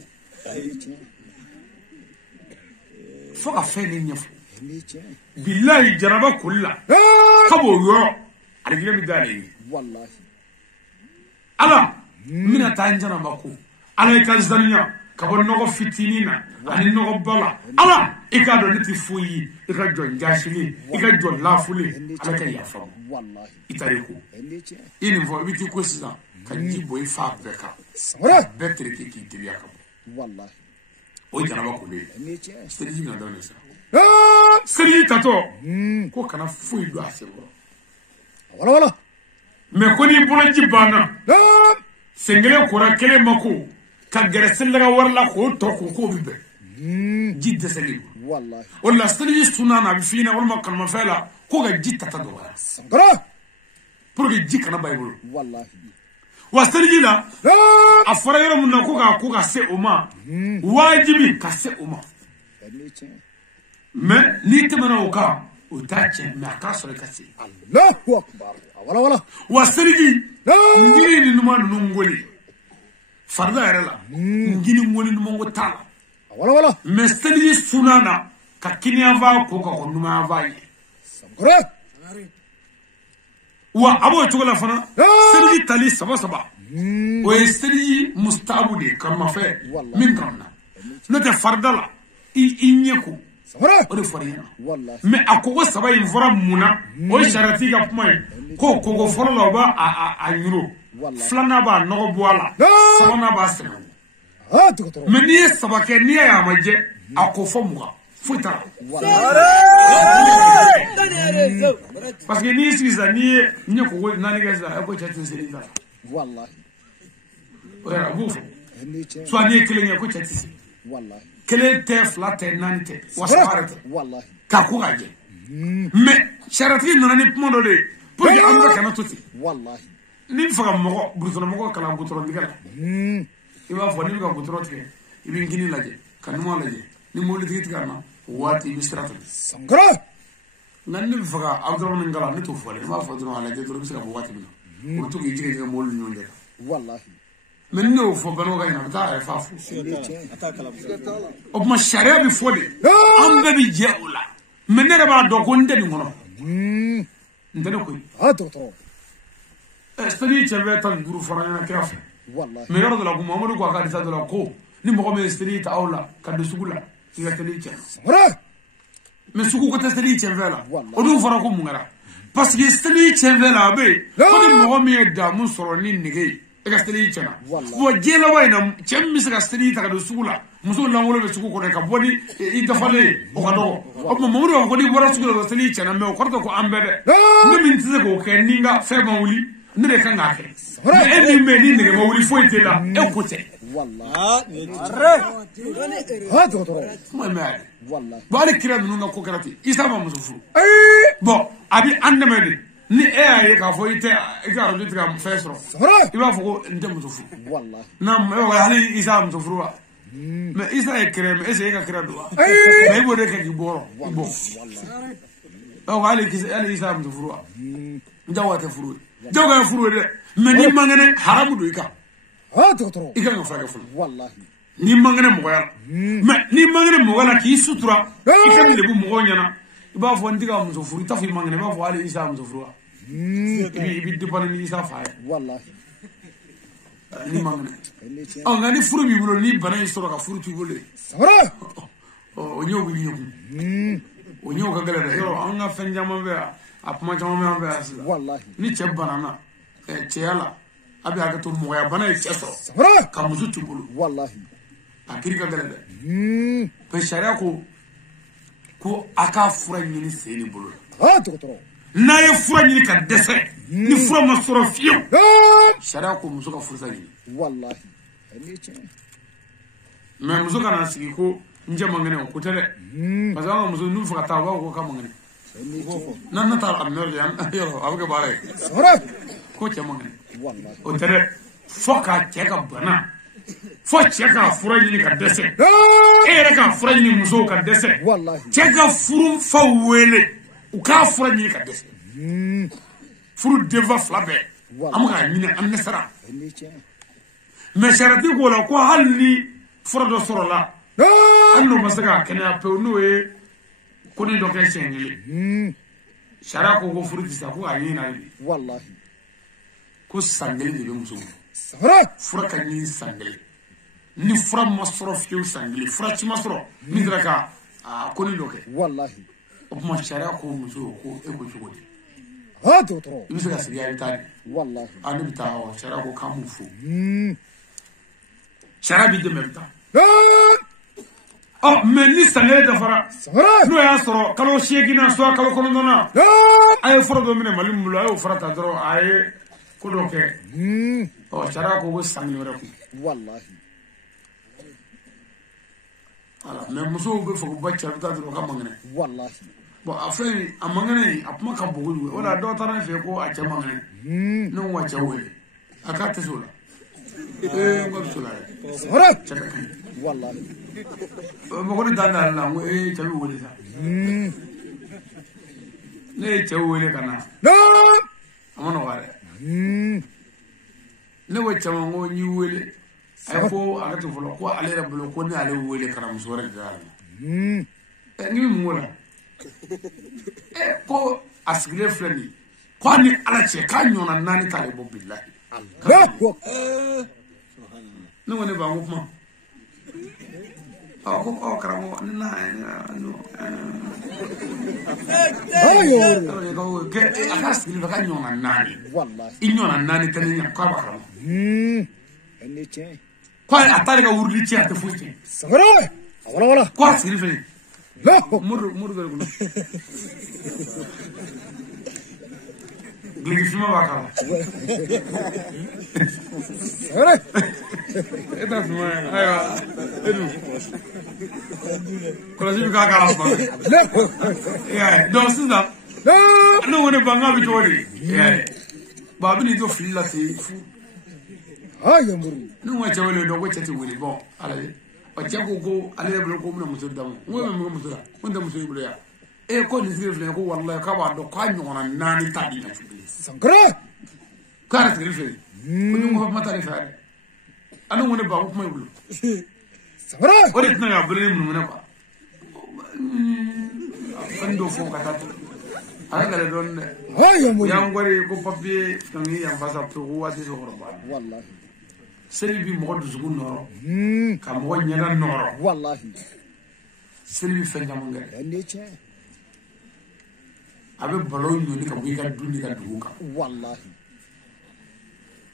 foka fene nyefo billahi janaba kulla kabo yo aligire mi dale wallahi ala mina tan janaba ko ala ka zaniya kabo nogo fitinina ani nogo bala ala ikado niti fuyi ikajo njashili ikajo lafuli ala ka yafa wallahi itariko ini vo biti ko sisa ka jibo ifa beka samara betre ki tibiya ka wallahi o janaba ko le siriji na dole sa siriji tato ko kana fuyi do asebo wala me ko ni bolo jibana sengele kora kele mako ka geresel la warla ko to ko bibe jidda sali wallahi wala siriji sunana bi fina wala kan ma fela ko ga jitta ta do sankara pour que jikana bible wallahi wa siriji la afara yoro mun ko ga se uma wajibi ka se uma me ni temana o ka o tache me aka so ka se Allahu akbar wala wa siriji ngini numa nungoli farda yarela ngini ngoli numa ngotala wala me siriji sunana ka kinya va ko ka numa va yi sankara wa abo tugola fana siriji tali saba o siriji mustabu de kama fe min kanna no te fardala inyeko samara o de farina wallahi me akogo saba in fora muna o sharati ga kuma ko kogo fora la ba a nyuro flana ba no boala sabana ba sene to me ni saba ke ni ya maje akofo muga futa parce que ni sisa ni kogo nani ga za ko chatin seri da wallahi o bu so ani kile ko chatin wallahi kele te flate nanite wasarate wallahi ka ko gaje me sharati nani pomodo de pour que anga kana tuti wallahi ni faga mogo burutona mogo kala butoro digala iba fo ni ga butoro te ibi ngini laje kanuma laje ni mo liti tigana wati bisrata sankara nan ni faga abdurrahman ngala ni to fo le ma fo dro ala je dro bisaka wati bi ko to gi jige mo lu nyonde wallahi men no fo bano ga ina ta fa fu o ma sharia bi fo de amba bi jeula men ne ba do ko ndeni ngono ndene ko to stadi cheve tan guru farana krafe wallahi me yoro la ko mamadou ko ka disa la ko ni mo ko me stadi ta awla ka de sugula ti ga tali cheve samara me sugu ko ta stadi cheve la o dum fara ko mungara parce que steli chenve la be ko mo mi da mun soro ni nige e ka steli chena bo jela wayna chem mi ka steli ta do sugula muso langolo be sugu ko ne ka bodi i dafale o ka do o mo mo ko di bora sugula do steli chena me ko ko ambede ni min tise ko ke ninga fe ma wuli ni de kan ga ke e ni me ni nige ma wuli fo ite la e ko te wallahi ha docteur mo me wallahi bari kira nunga ko karati isa ma muso fu bon abi andemede ni e ay ka fo ite e ka ro ditra fesro iba fo ko ndem muso fu wallahi nam e wa hali isa muso fu wa me isa e krem e se ka kira do me bo de ka ki boro bo o hali isa muso fu wa ndawate fu joga fu de me ni mangene haramu do ika ha docteur ika no faga fu wallahi ni mangene mo yala me ni mangene mo wala ki sutura ika mi lebu mo nyana iba fo ndiga muso fu ta fu mangene ba fo ali isa muso fu wa ibi dipane ni isa fa wallahi ni mangene o ngani furu bi bulo ni bana isoro ka furu tu bole sara o nyogu o nyogu ka gala yo anga fenjama be apma jama be asla wallahi ni che banana che yala abi aga to mo ya bana e cheso sara ka muso tu bolo wallahi akiri ka gala pe sharia ko aka fura nyini seni bolo ha docteur na ye fura nyini ka dese ni fura ma soro fiyo sharia ko muso ka fursa nyini wallahi mais muso kana sigi ko nje mangene ko tele parce que muso nu fuka tawa ko ka mangene nan na tar amner yan yo abuga bare sora ko che mangene wallahi o tele foka che ka bana fo che ka fura nyini ka dese e ka fura nyini muso ka dese wallahi che ka furu fa wele u ka fura nyini ka dese furu deva flabe amuga nyini amnesara mais sharati ko la ko halli fura do soro la anno masaka kenya pe no e ko ni do ke sengeli shara ko furu disa ko ayi na wallahi ko sangeli de muso sara fura ka ni sangeli ni fura masoro fiu sangeli fura ci masoro ni draka ko ni do ke wallahi o ma shara ko muso ko e ko chugodi ha docteur ni se ka siya ita wallahi ani bitawo shara ko kamu fu sharabi de même temps oh mais ni sangere da fara no ya soro kalo shegina so kalo kolondona ay foro do mine malim mulo ay fara ta dro ay ko do ke oh shara ko go sangere ko wallahi ala mais muso go fo bacca ta dro ka mangene wallahi bon afay amangene apma ka bugu wala do tara fe ko a chamangene no wa chawe akate sola ngor sola ora wallahi mo ko danda la mo chawi wole sa ne chawi wole kana no amono wale ne wa chama ngo ni wole ay ko akate folo ko ale ra bolo ko ni ale wole kana mo sore da ni mo wala ko asgre flani ko ni ala che ka nyona nani tale bo billahi no woni ba nguma ko karamo na no ayo ko ke akas ni ba nyona nani wallahi inyona nani tani ko ba karamo ene che ko atare ka urli che ate fusti sagara wala ko asgre flani la mur gol glifima bakala ore eta fuma ayo edu kola sibi ka kala ba ya do sinda no woni banga bi todi ya babu ni do filati ayo muru no wa jawle do ko chati woni bon ala o jago ko ala blo ko mun muso dam mo muso da on da muso iblo ya e ko ni sirif ko wallahi ka ba do ka nyona nani tadi na sankara kara sirif ko ni mo mata ni fa anu woni ba ko may blo sankara ko rit na ya blo mun mun ba ando fo ka tatu ala gale don ya ngori ko papier tangi ya fasa to wati so ba wallahi selibi mo do zugun noro kam wo nyana noro wallahi selibi fenja mangare abe balon yoni ka buyi ka dundi ka duka wallahi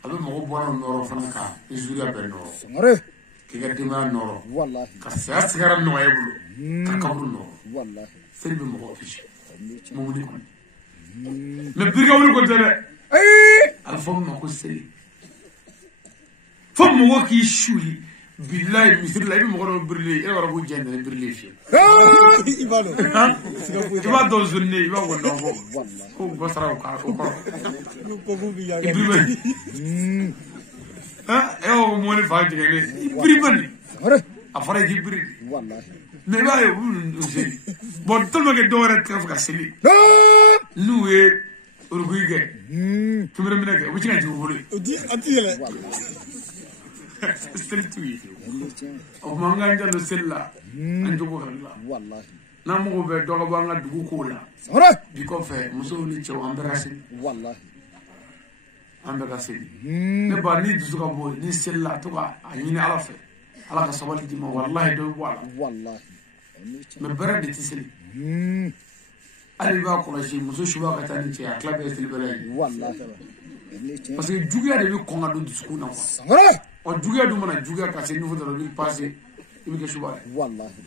abe mo bora noro fana ka izuriya be noro ngare ki ga dima noro wallahi ka sigara no ayebulu ka kabru noro wallahi selbe mo ofisi mo wuli ko me birga wuli ko tere al fam mo ko seli fam mo ki shuli billahi misir la bi mo ko birli e wara ko jende birli fi ibalo iba do zunne iba ko no ko ko basara ko ko ibri ha e o mo ni fa jere ibri ban ngare afara ibri wallahi mais ba yo useli bon tolma ke do wara ka fa seli nous et Uruguay tumere mina ke wuci ngaji wole odi atiyele sel tuyi o manga ngalo sella anjo ko kala wallahi na mo be do ga banga dugu ko la ngare bi ko fe muso ni chew amberasi wallahi amberasi ne ba ni dusu ka boy ni sella to ka anyini ala fe ala ka sabali di ma wallahi do wala wallahi me bara de tiseli ali ba ko shi muso shuba ka tani che akla be sel bela wallahi parce que juguya de bi ko ngado dusu ko na ko ngare o juguya du mana juguya ka se niveau de bi passer ibi ke shuba wallahi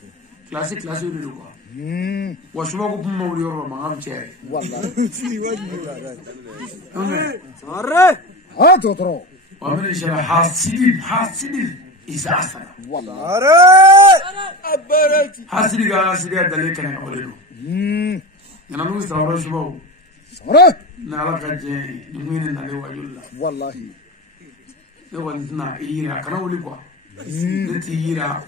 classe de ko wa shuba ko pum mawli yoro ma ngam che wallahi arre ha totoro wa min shara hasidin isa asana wallahi arre hasidi ga dale kana ko le do yana nu sa wara shuba ngare na ala ka je ni ngene na le wajulla wallahi ne wantna ira kana wuli ko ne ti ira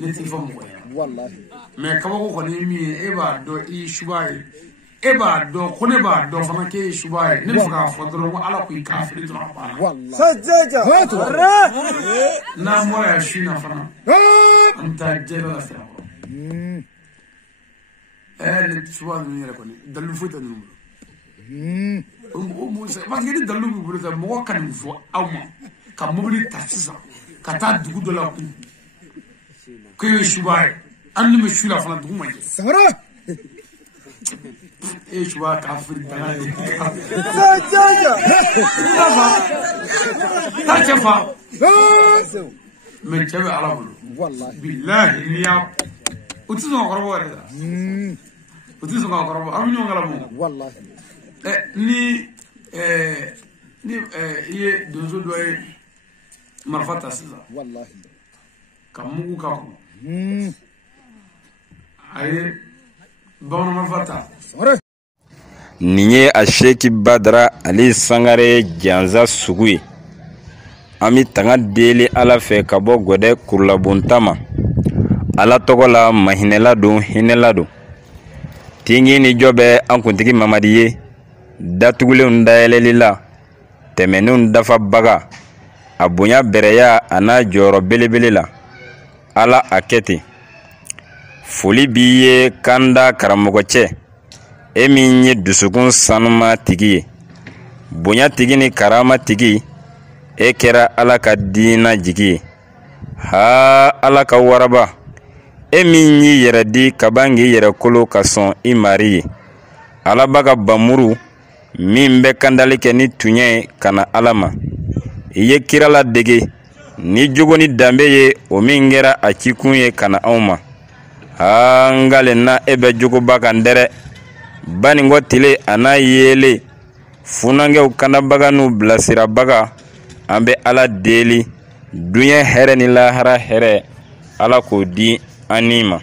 ne ti famu ko wallahi mais kaba ko ni mi e ba do i shubai e ba do ko ne ba do fana ke shubai ne fa fa do ko ala ko kafiri to ba wallahi sajaja na mo ya shina fana anta jela la sera ne shubai ni re ko ni dalu futa ni o mo se ma ke dalu bi bulu ta mo kan fo awma ka mobili tasisa ka ta dugu do la ko ko shubai an me shula fana dugu ma je ngare e shuba kafiri dana sajaja ta chafa me chabe ala bulu wallahi billahi niya utizo ngorobo reda utizo ngorobo amunyo ngala mo wallahi ni ye donzo doye marfata siza wallahi kamugu ka ko aye bawna marfata ngare nin ye a Sheikh Badara Ali Sangare Janza sugu ye an bɛ tanga deli ala fɛ ka bɔ gɔdɛ kurulabontama ala tɔgɔ la mahinɛla don hinɛla don tingi ni jɔ bɛ an kuntigi Mamadi ye datugulenw dayɛlɛli la tɛmɛnenw dafabaga a bonya bɛrɛya a n'a jɔyɔrɔ belebele la ala a kɛ ten foli b'i ye kanda karamɔgɔ cɛ e min ye dusukun sanuma tigi ye bonya tigi ni karama tigi e kɛra ala ka diina jigi ye ha ala ka waraba e min y'i yɛrɛ di ka ban k'i yɛrɛ kolo ka sɔn i mari ye alaba ka bamuru min bɛ kandali kɛ ni tuɲɛ ye ka na ala ma i ye kira la dege ni jogo ni danbe ye o min kɛra a cikun ye ka na anw ma ha ngale na e bɛ jogoba kan dɛrɛ baninko tile a n'a yeele funangɛw kandabaga n'u bilasirabaga an bɛ ala deli duɲɛ hɛrɛ ni lahara hɛrɛ ala k'o di an ni ma